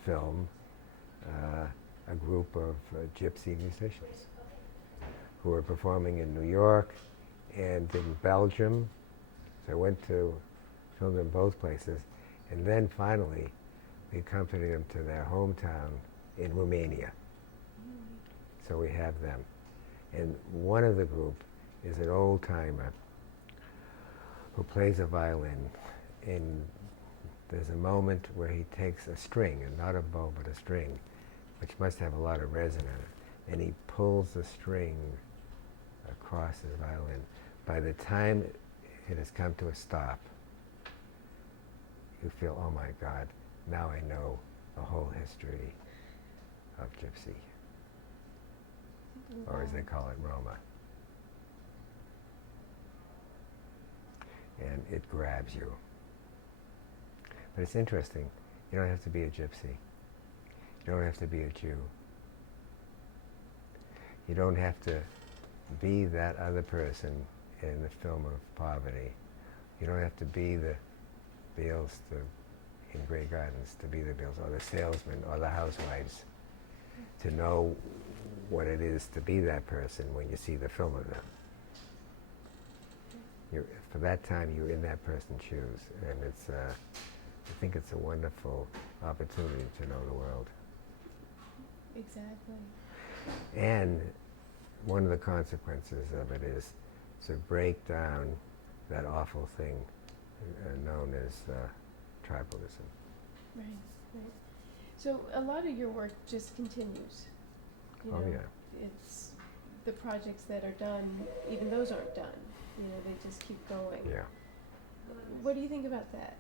film a group of gypsy musicians who were performing in New York and in Belgium. So I went to film in both places, and then finally we accompanied them to their hometown in Romania. So we have them. And one of the group is an old-timer who plays a violin, and there's a moment where he takes a string, and not a bow, but a string, which must have a lot of resin in it, and he pulls the string across his violin. By the time it has come to a stop, you feel, oh my God, now I know the whole history of gypsy, or as they call it, Roma. And it grabs you. But it's interesting. You don't have to be a gypsy. You don't have to be a Jew. You don't have to be that other person in the film of poverty. You don't have to be the Beals in Grey Gardens, to be the Beals, or the salesman, or the housewives, to know what it is to be that person when you see the film of them. For that time, you're in that person's shoes, and it's. I think it's a wonderful opportunity to know the world. Exactly. And one of the consequences of it is to break down that awful thing known as tribalism. Right, right. So a lot of your work just continues. You know, Oh yeah. It's the projects that are done, even those aren't done. You know, they just keep going. Yeah. What do you think about that?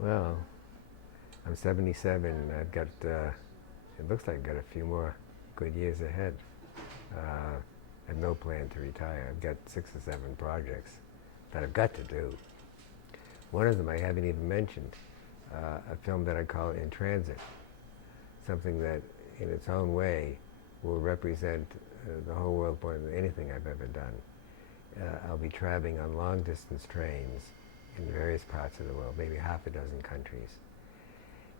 Well, I'm 77, and I've got, it looks like I've got a few more good years ahead. I have no plan to retire. I've got 6 or 7 projects that I've got to do. One of them I haven't even mentioned, a film that I call In Transit, something that in its own way will represent the whole world more than anything I've ever done. I'll be traveling on long-distance trains in various parts of the world, maybe half a dozen countries.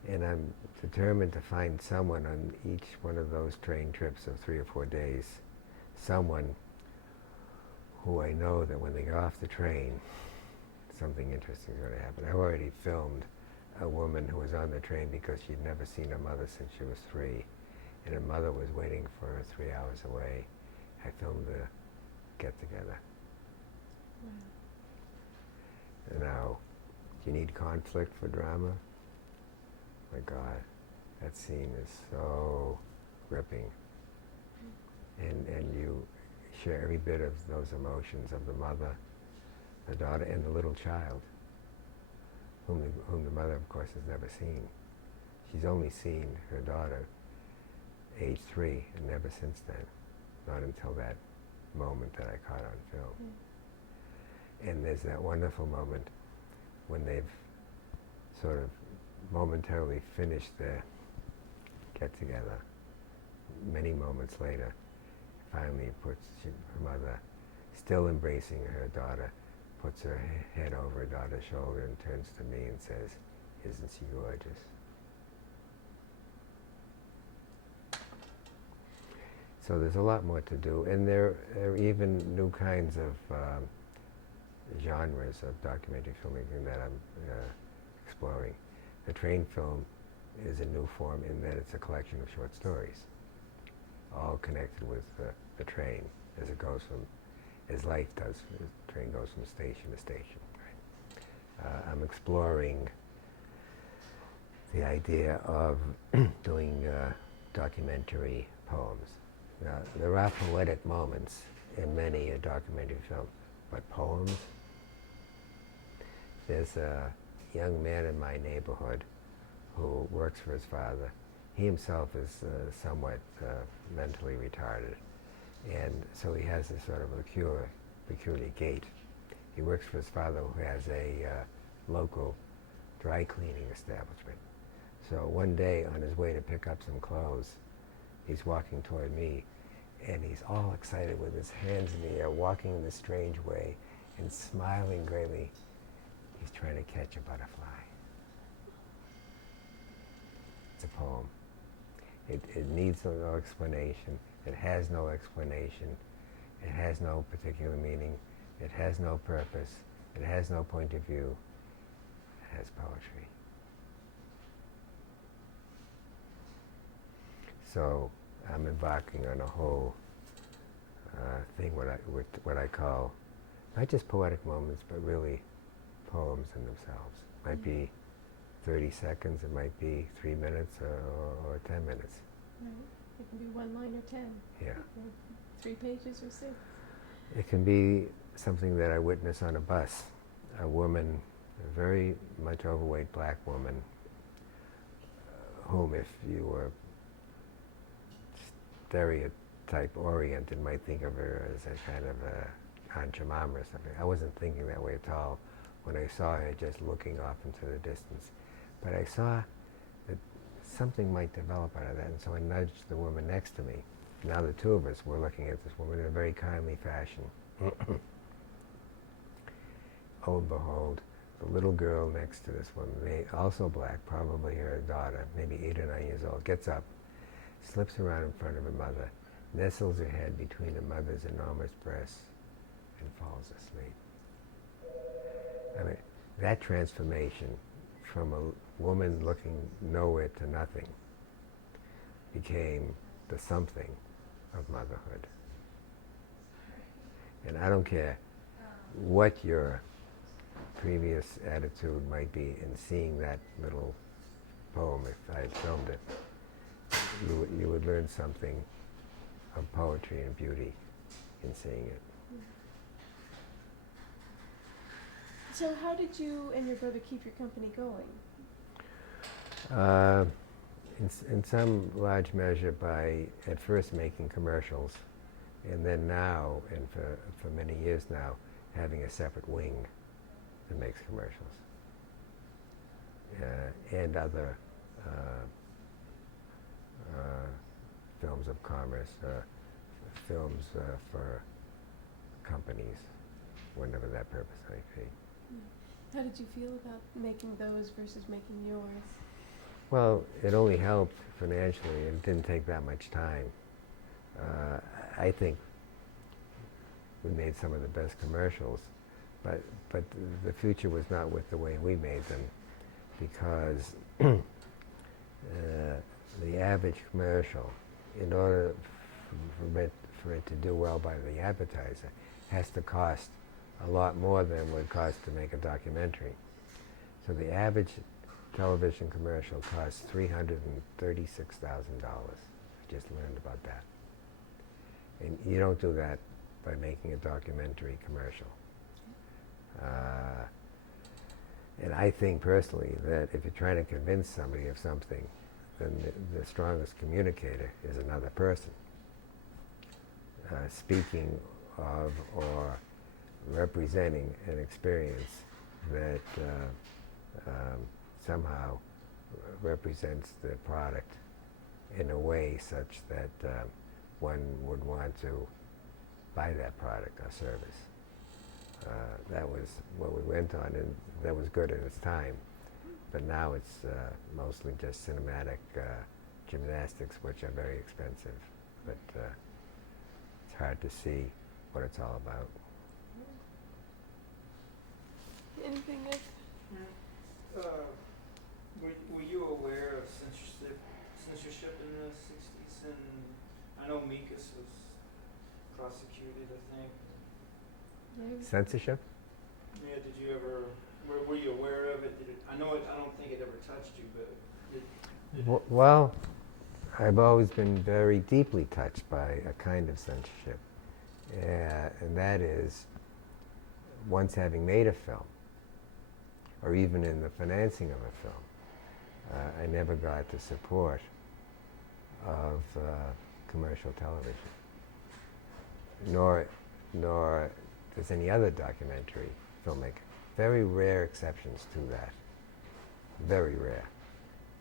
And I'm determined to find someone on each one of those train trips of 3 or 4 days, someone who I know that when they get off the train, something interesting is going to happen. I've already filmed a woman who was on the train because she'd never seen her mother since she was 3, and her mother was waiting for her 3 hours away. I filmed the get-together. Wow. Now, do you need conflict for drama? My God, that scene is so gripping. And you share every bit of those emotions of the mother, the daughter, and the little child, whom the mother, of course, has never seen. She's only seen her daughter, age 3, and never since then, not until that moment that I caught on film. And there's that wonderful moment when they've sort of momentarily finished their get-together. Many moments later, finally her mother, still embracing her daughter, puts her head over her daughter's shoulder and turns to me and says, "Isn't she gorgeous?" So there's a lot more to do, and there are even new kinds of genres of documentary filmmaking that I'm exploring. The train film is a new form in that it's a collection of short stories, all connected with the train as it goes from, as life does, the train goes from station to station. Right? I'm exploring the idea of doing documentary poems. Now, there are poetic moments in many a documentary film, but poems? There's a young man in my neighborhood who works for his father. He himself is somewhat mentally retarded, and so he has this sort of peculiar gait. He works for his father, who has a local dry cleaning establishment. So one day, on his way to pick up some clothes, he's walking toward me, and he's all excited with his hands in the air, walking in this strange way, and smiling greatly. He's trying to catch a butterfly. It's a poem. It needs no explanation. It has no explanation. It has no particular meaning. It has no purpose. It has no point of view. It has poetry. So I'm embarking on a whole thing, what I call not just poetic moments, but really poems in themselves. It might be 30 seconds, it might be 3 minutes or 10 minutes. Right. It can be 1 line or 10. Yeah. Or 3 pages or 6. It can be something that I witness on a bus. A woman, a very much overweight black woman, whom if you were stereotype oriented might think of her as a kind of a Aunt Jemima or something. I wasn't thinking that way at all when I saw her just looking off into the distance. But I saw that something might develop out of that, and so I nudged the woman next to me. Now the two of us were looking at this woman in a very kindly fashion. Oh, and behold, the little girl next to this woman, also black, probably her daughter, maybe 8 or 9 years old, gets up, slips around in front of her mother, nestles her head between her mother's enormous breasts, and falls asleep. I mean, that transformation from a woman looking nowhere to nothing became the something of motherhood. And I don't care what your previous attitude might be in seeing that little poem, if I had filmed it, you would learn something of poetry and beauty in seeing it. So how did you and your brother keep your company going? In some large measure by at first making commercials, and then now, and for many years now, having a separate wing that makes commercials. And other films of commerce, films for companies, whatever that purpose might be. How did you feel about making those versus making yours? Well, it only helped financially, and it didn't take that much time. I think we made some of the best commercials, but the future was not with the way we made them, because the average commercial, in order for it to do well by the advertiser, has to cost a lot more than it would cost to make a documentary. So the average television commercial costs $336,000. I just learned about that. And you don't do that by making a documentary commercial. And I think personally that if you're trying to convince somebody of something, then the strongest communicator is another person. Speaking of or representing an experience that somehow represents the product in a way such that one would want to buy that product or service. That was what we went on, and that was good at its time. But now it's mostly just cinematic gymnastics, which are very expensive. But it's hard to see what it's all about. Anything else? Were you aware of censorship in the 60s? And I know Mikas was prosecuted, I think. Censorship? Yeah, did you ever, were you aware of it? I know I don't think it ever touched you, but Well, I've always been very deeply touched by a kind of censorship. And that is, once having made a film, or even in the financing of a film, I never got the support of commercial television, nor does any other documentary filmmaker. Very rare exceptions to that. Very rare.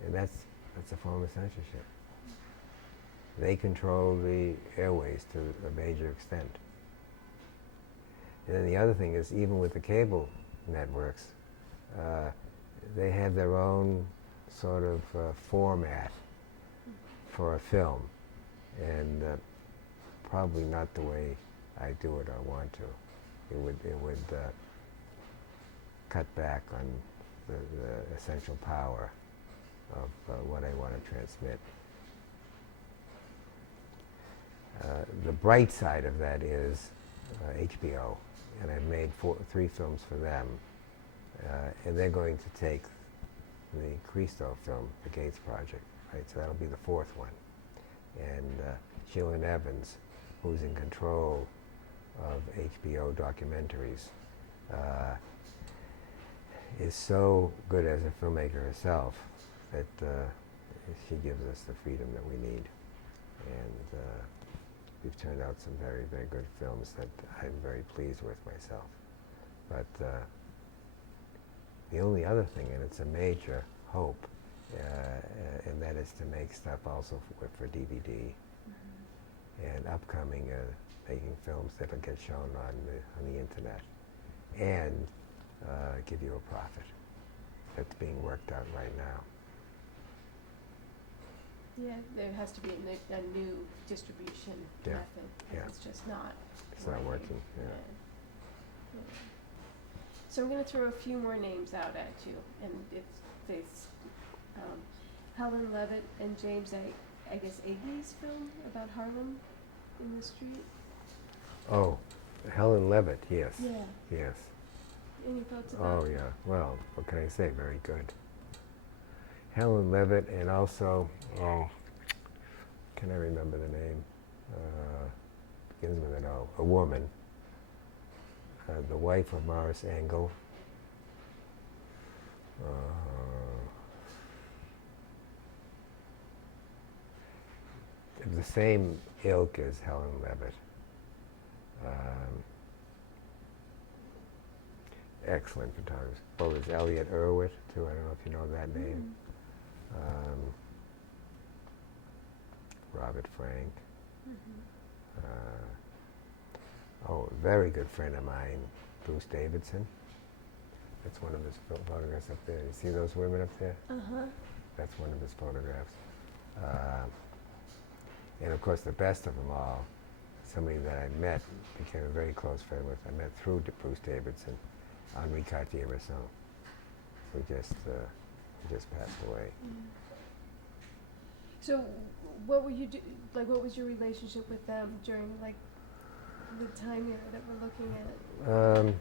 And that's a form of censorship. They control the airways to a major extent. And then the other thing is, even with the cable networks, they have their own sort of format for a film, and probably not the way I do it or want to. It would cut back on the essential power of what I want to transmit. The bright side of that is HBO, and I've made 3 films for them, and they're going to take the Christo film, The Gates Project, right? So that'll be the 4th one. And Sheila Evans, who's in control of HBO documentaries, is so good as a filmmaker herself that she gives us the freedom that we need. And we've turned out some very, very good films that I'm very pleased with myself. But the only other thing, and it's a major hope, and that is to make stuff also for DVD, and upcoming making films that'll get shown on the internet, and give you a profit. That's being worked out right now. Yeah, there has to be a new distribution Yeah. method. Yeah. It's just not. It's not working. Yeah. Yeah. So I'm going to throw a few more names out at you, and it's Helen Levitt and James, I guess, Iggy's film about Harlem in the street. Oh, Helen Levitt, yes. Yeah. Yes. Any thoughts about Oh, it? yeah. Well, what can I say? Very good. Helen Levitt, and also, can I remember the name? Begins with an O. A woman. The wife of Morris Engel. Of the same ilk as Helen Levitt. Excellent photographer. Oh, there's Elliot Erwitt, too. I don't know if you know that name. Robert Frank. Oh, a very good friend of mine, Bruce Davidson. That's one of his photographs up there. You see those women up there? Uh-huh. That's one of his photographs. And of course, the best of them all, somebody that I met, became a very close friend with. I met through Bruce Davidson, Henri Cartier-Bresson, who just passed away. So, what were you like? What was your relationship with them during like the time era that we're looking at?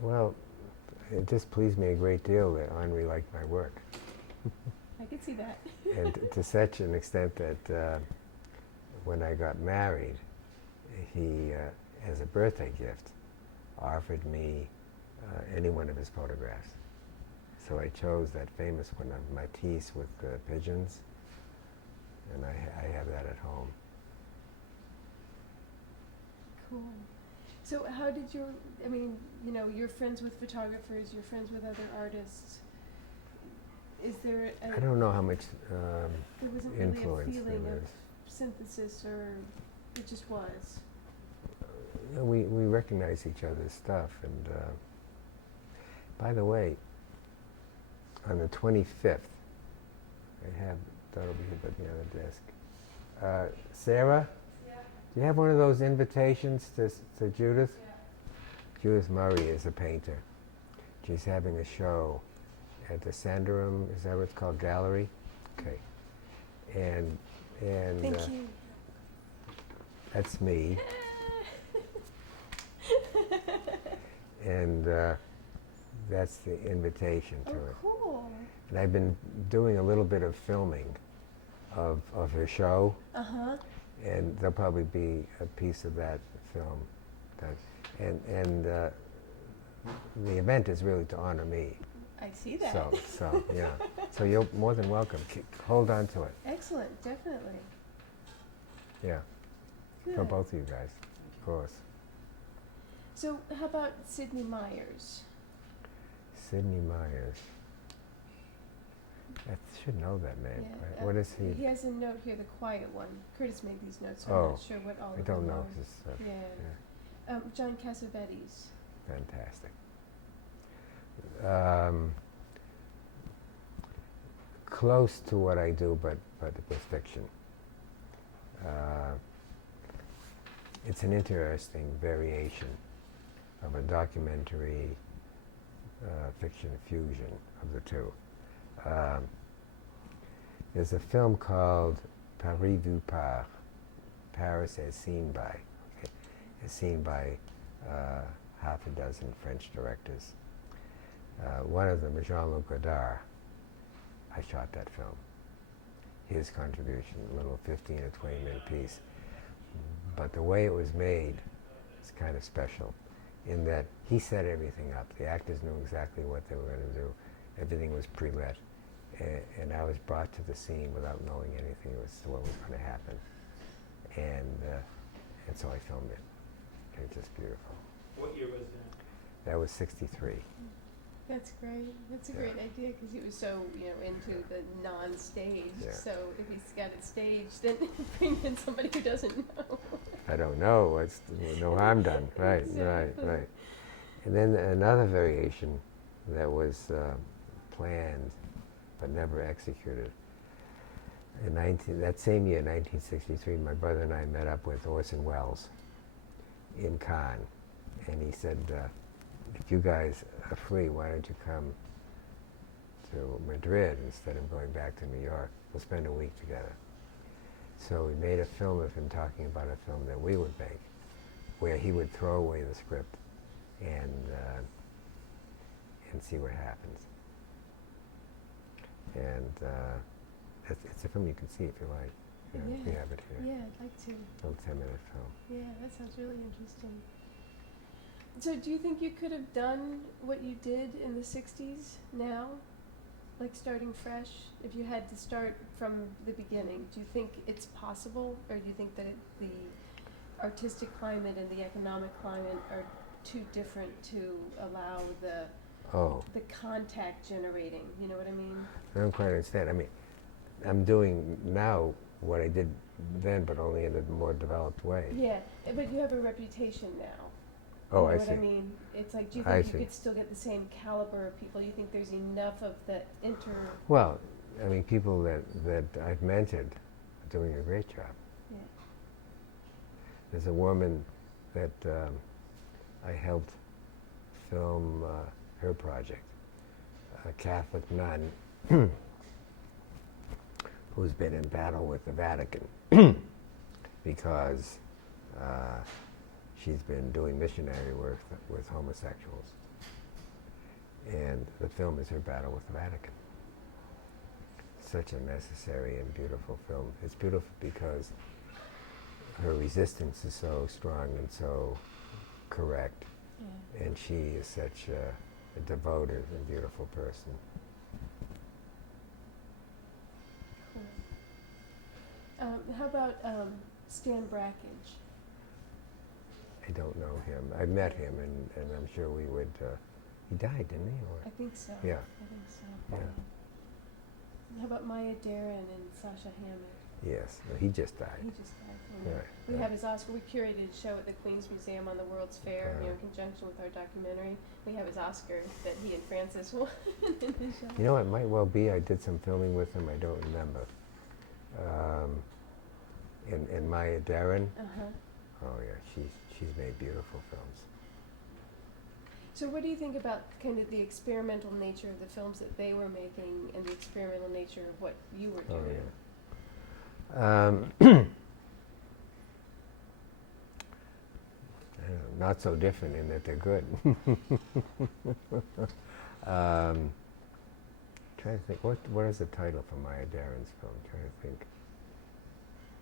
Well, it just pleased me a great deal that Henri liked my work. I could see that. And to such an extent that when I got married, he, as a birthday gift, offered me any one of his photographs. So I chose that famous one of Matisse with the pigeons, and I have that at home. Cool. So how did I mean, you know, you're friends with photographers, you're friends with other artists. Is there I don't know how much there wasn't influence really a feeling there of is. synthesis, or it just was? We recognize each other's stuff, and by the way, on the 25th, I have that over here by the other desk. Sarah? Yeah. Do you have one of those invitations to Judith? Yeah. Judith Murray is a painter. She's having a show at the Sandarum, is that what it's called, gallery? Okay. And Thank you. That's me. And that's the invitation to it. Cool. And I've been doing a little bit of filming of her show. Uh-huh. And there'll probably be a piece of that film done. And the event is really to honor me. I see that. So yeah. So you're more than welcome. Hold on to it. Excellent, definitely. Yeah. Good. For both of you guys, of course. So how about Sidney Myers? Sidney Myers. I should know that name. Yeah, Right? What is he? He has a note here, the quiet one. Curtis made these notes, so Oh, I'm not sure what all I of them don't know are. his stuff. Yeah. John Cassavetes. Fantastic. Close to what I do, but with fiction. It's an interesting variation of a documentary fiction fusion of the two. There's a film called Paris vu par, Paris as seen by, okay, as seen by half a dozen French directors. One of them, Jean-Luc Godard, I shot that film. His contribution, a little 15 or 20 minute piece. But the way it was made is kind of special in that he set everything up. The actors knew exactly what they were going to do. Everything was pre-lit. And I was brought to the scene without knowing anything. It was what was going to happen. And so I filmed it. It's just beautiful. What year was that? That was 63. That's great. That's a great idea because he was so, you know, into the non-stage. Yeah. So if he's got it staged, then bring in somebody who doesn't know. I don't know. It's no harm done. Right, Exactly. right. And then another variation that was planned but never executed. That same year, 1963, my brother and I met up with Orson Welles in Cannes, and he said, if you guys are free, why don't you come to Madrid instead of going back to New York? We'll spend a week together. So we made a film of him talking about a film that we would make, where he would throw away the script and see what happens. And it's a film you can see if you like. You know, Yeah. we have it here. Yeah, I'd like to. A little 10-minute film. Yeah, that sounds really interesting. So do you think you could have done what you did in the 60s now? Like starting fresh? If you had to start from the beginning, do you think it's possible? Or do you think that the artistic climate and the economic climate are too different to allow the contact generating? You know what I mean? I don't quite understand. I mean, I'm doing now what I did then, but only in a more developed way. Yeah, but you have a reputation now. Oh, you I know what I see. mean? It's like, do you I think you see. could still get the same caliber of people? You think there's enough of the Well, I mean, people that I've mentored are doing a great job. Yeah. There's a woman that I helped film her project, a Catholic nun who's been in battle with the Vatican because she's been doing missionary work with homosexuals. And the film is her battle with the Vatican. Such a necessary and beautiful film. It's beautiful because her resistance is so strong and so correct, Yeah. and she is such a devoted and beautiful person. Cool. How about Stan Brakhage? I don't know him. I met him, and I'm sure we would. He died, didn't he? I think so. Yeah. I think so. Yeah. How about Maya Deren and Sasha Hammett? Yes, no, he just died. He just died. Oh, no. Right, We right. have his Oscar. We curated a show at the Queen's Museum on the World's Fair, in conjunction with our documentary. We have his Oscar that he and Francis won in his show. You know, it might well be. I did some filming with him. I don't remember. And Maya Deren. Oh yeah, she's made beautiful films. So what do you think about kind of the experimental nature of the films that they were making and the experimental nature of what you were Oh doing? yeah. I don't know, not so different in that they're good. Trying to think, what is the title for Maya Deren's film? Trying to think.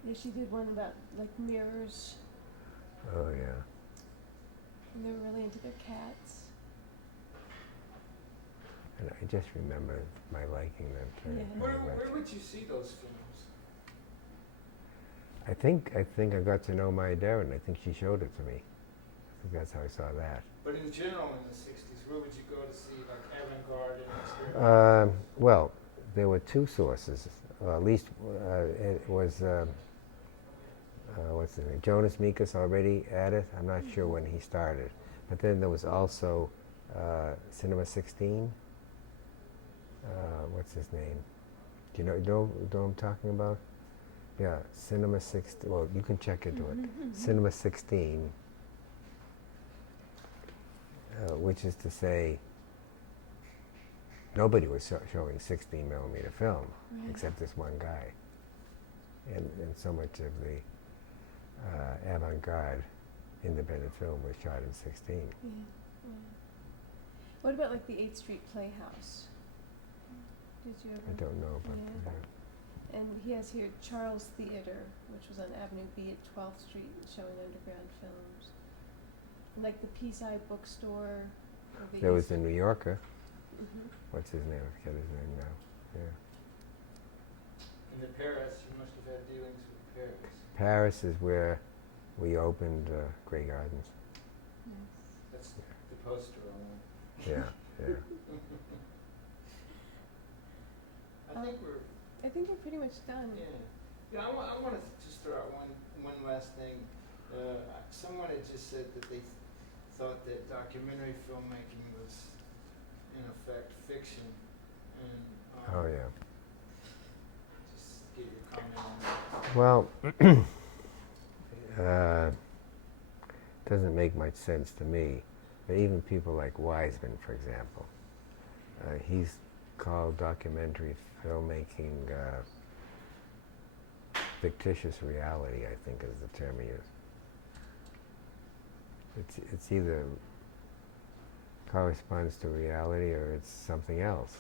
Yeah, she did one about like mirrors, Oh yeah. and they were really into their cats. And I just remember my liking them. Yeah. Where would you see those films? I think I got to know Maya Deren. I think she showed it to me. I think that's how I saw that. But in general, in the 60s, where would you go to see like avant-garde and experimental? Well, there were two sources. At least it was, what's his name? Jonas Mekas already at it. I'm not sure when he started. But then there was also Cinema 16. What's his name? Do you know what I'm talking about? Yeah, Cinema 16. Well, you can check into it. Cinema 16, which is to say, nobody was showing 16 millimeter film except this one guy. And so much of the avant-garde independent film was shot in 16. Yeah. What about like the 8th Street Playhouse? Did you ever? I don't know about Yeah. that. And he has here Charles Theater, which was on Avenue B at 12th Street, showing underground films. And like the Peace-Eye bookstore. There was the New Yorker. Mm-hmm. What's his name? I forget his name now. Yeah. In the Paris, you must have had dealings with Paris. Paris is where we opened Grey Gardens. Nice. That's the poster on one. Yeah, yeah. I think we're pretty much done. Yeah. I want to just throw out one last thing. Someone had just said that they thought that documentary filmmaking was, in effect, fiction. And Oh yeah. just get your comment on that. Well, doesn't make much sense to me. But even people like Wiseman, for example, he's called documentary filmmaking fictitious reality, I think is the term he used. It's either corresponds to reality or it's something else.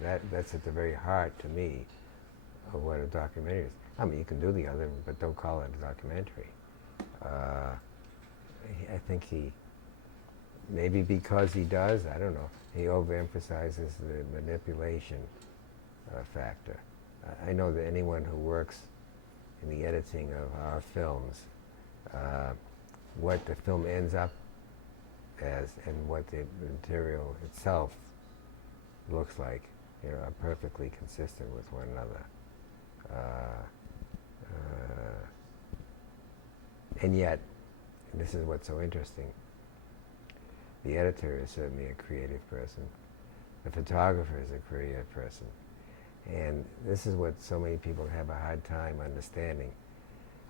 That's at the very heart, to me, of what a documentary is. I mean, you can do the other, but don't call it a documentary. I think he, maybe because he does, I don't know, he overemphasizes the manipulation factor. I know that anyone who works in the editing of our films, what the film ends up as and what the material itself looks like, are perfectly consistent with one another. And yet, and this is what's so interesting, The editor is certainly a creative person. The photographer is a creative person. And this is what so many people have a hard time understanding.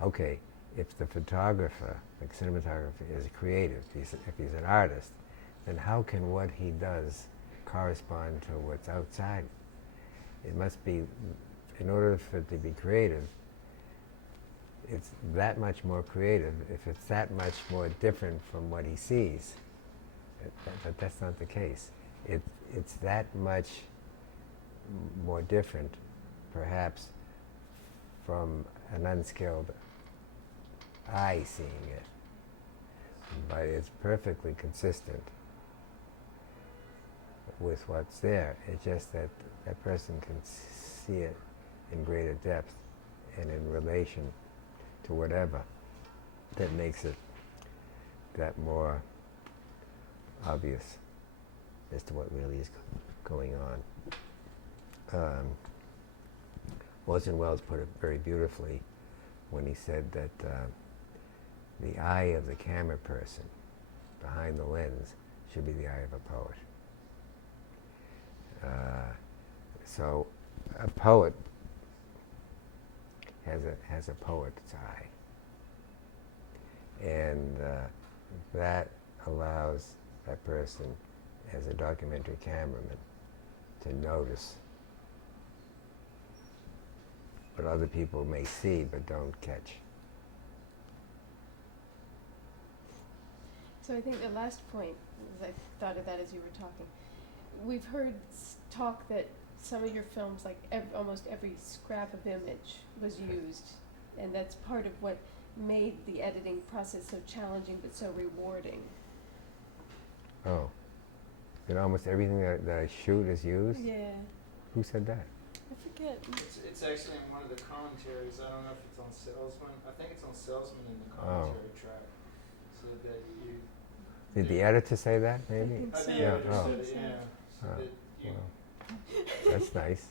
Okay, if the photographer, the cinematographer, is creative, if he's an artist, then how can what he does correspond to what's outside? It must be, in order for it to be creative, it's that much more creative if it's that much more different from what he sees. But that's not the case. It's that much more different, perhaps, from an unskilled eye seeing it. But it's perfectly consistent with what's there. It's just that that person can see it in greater depth and in relation to whatever that makes it that more obvious as to what really is going on. Orson Welles put it very beautifully when he said that the eye of the camera person behind the lens should be the eye of a poet. So a poet has a poet's eye, and that allows that person, as a documentary cameraman, to notice what other people may see but don't catch. So I think the last point, as I thought of that as you were talking, we've heard talk that some of your films, like almost every scrap of image was used, and that's part of what made the editing process so challenging but so rewarding. Oh, that almost everything that I shoot is used? Yeah. Who said that? I forget. It's actually in one of the commentaries. I don't know if it's on Salesman. I think it's on Salesman in the commentary track. So that you. Did the editor say that, I maybe? think so. The Yeah. editor Oh. said it, yeah. So Oh, that you. well, that's nice.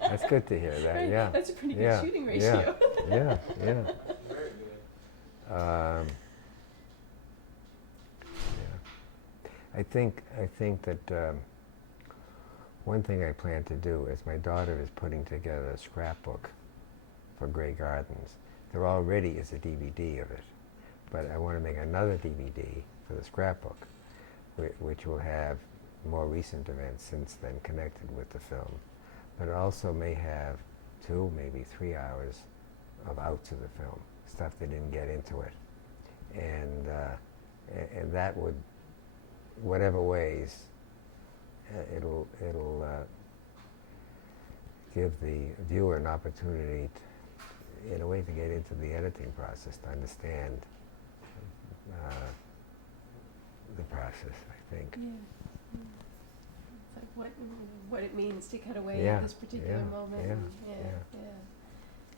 That's good to hear that, Right, yeah. that's a pretty good Yeah, shooting yeah. ratio. Yeah. Very good. Yeah. I think that one thing I plan to do is my daughter is putting together a scrapbook for Grey Gardens. There already is a DVD of it, but I want to make another DVD for the scrapbook, which will have more recent events since then connected with the film, but it also may have 2, maybe 3 hours of outs of the film, stuff that didn't get into it, and that would, whatever ways, it'll give the viewer an opportunity, in a way, to get into the editing process, to understand the process, I think. Yeah. It's like what it means to cut away Yeah, at this particular yeah, moment. yeah, and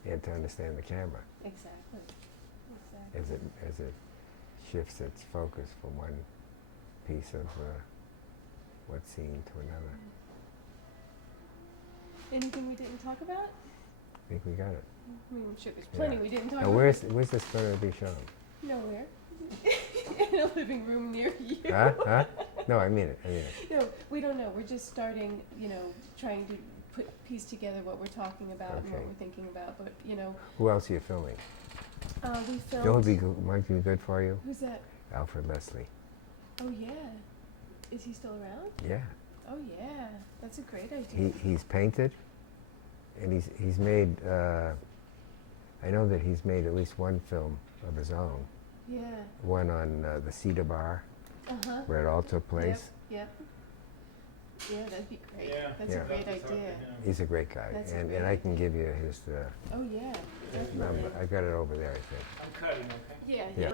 yeah. And to understand the camera Exactly. as it shifts its focus from one piece of what's seen to another. Anything we didn't talk about? I think we got it. I mean, I'm sure there's plenty Yeah. we didn't talk Now, about. where's this going to be shown? Nowhere. In a living room near you. Huh? No, I mean it. No, we don't know. We're just starting, trying to piece together what we're talking about and what Okay. we're thinking about. But, Who else are you filming? we filmed. That would be might be good for you. Who's that? Alfred Leslie. Oh, yeah. Is he still around? Yeah. Oh, yeah. That's a great idea. He's painted, and he's made. I know that he's made at least one film of his own. Yeah. One on the Cedar Bar, Uh-huh. where it all took place. Yep. Yeah, that'd be great. Yeah. That's Yeah. a great idea. He's a great guy, That's a and great I can give you his Oh, yeah. number. Definitely. I got it over there, I think. I'm cutting, okay? Yeah. Yeah.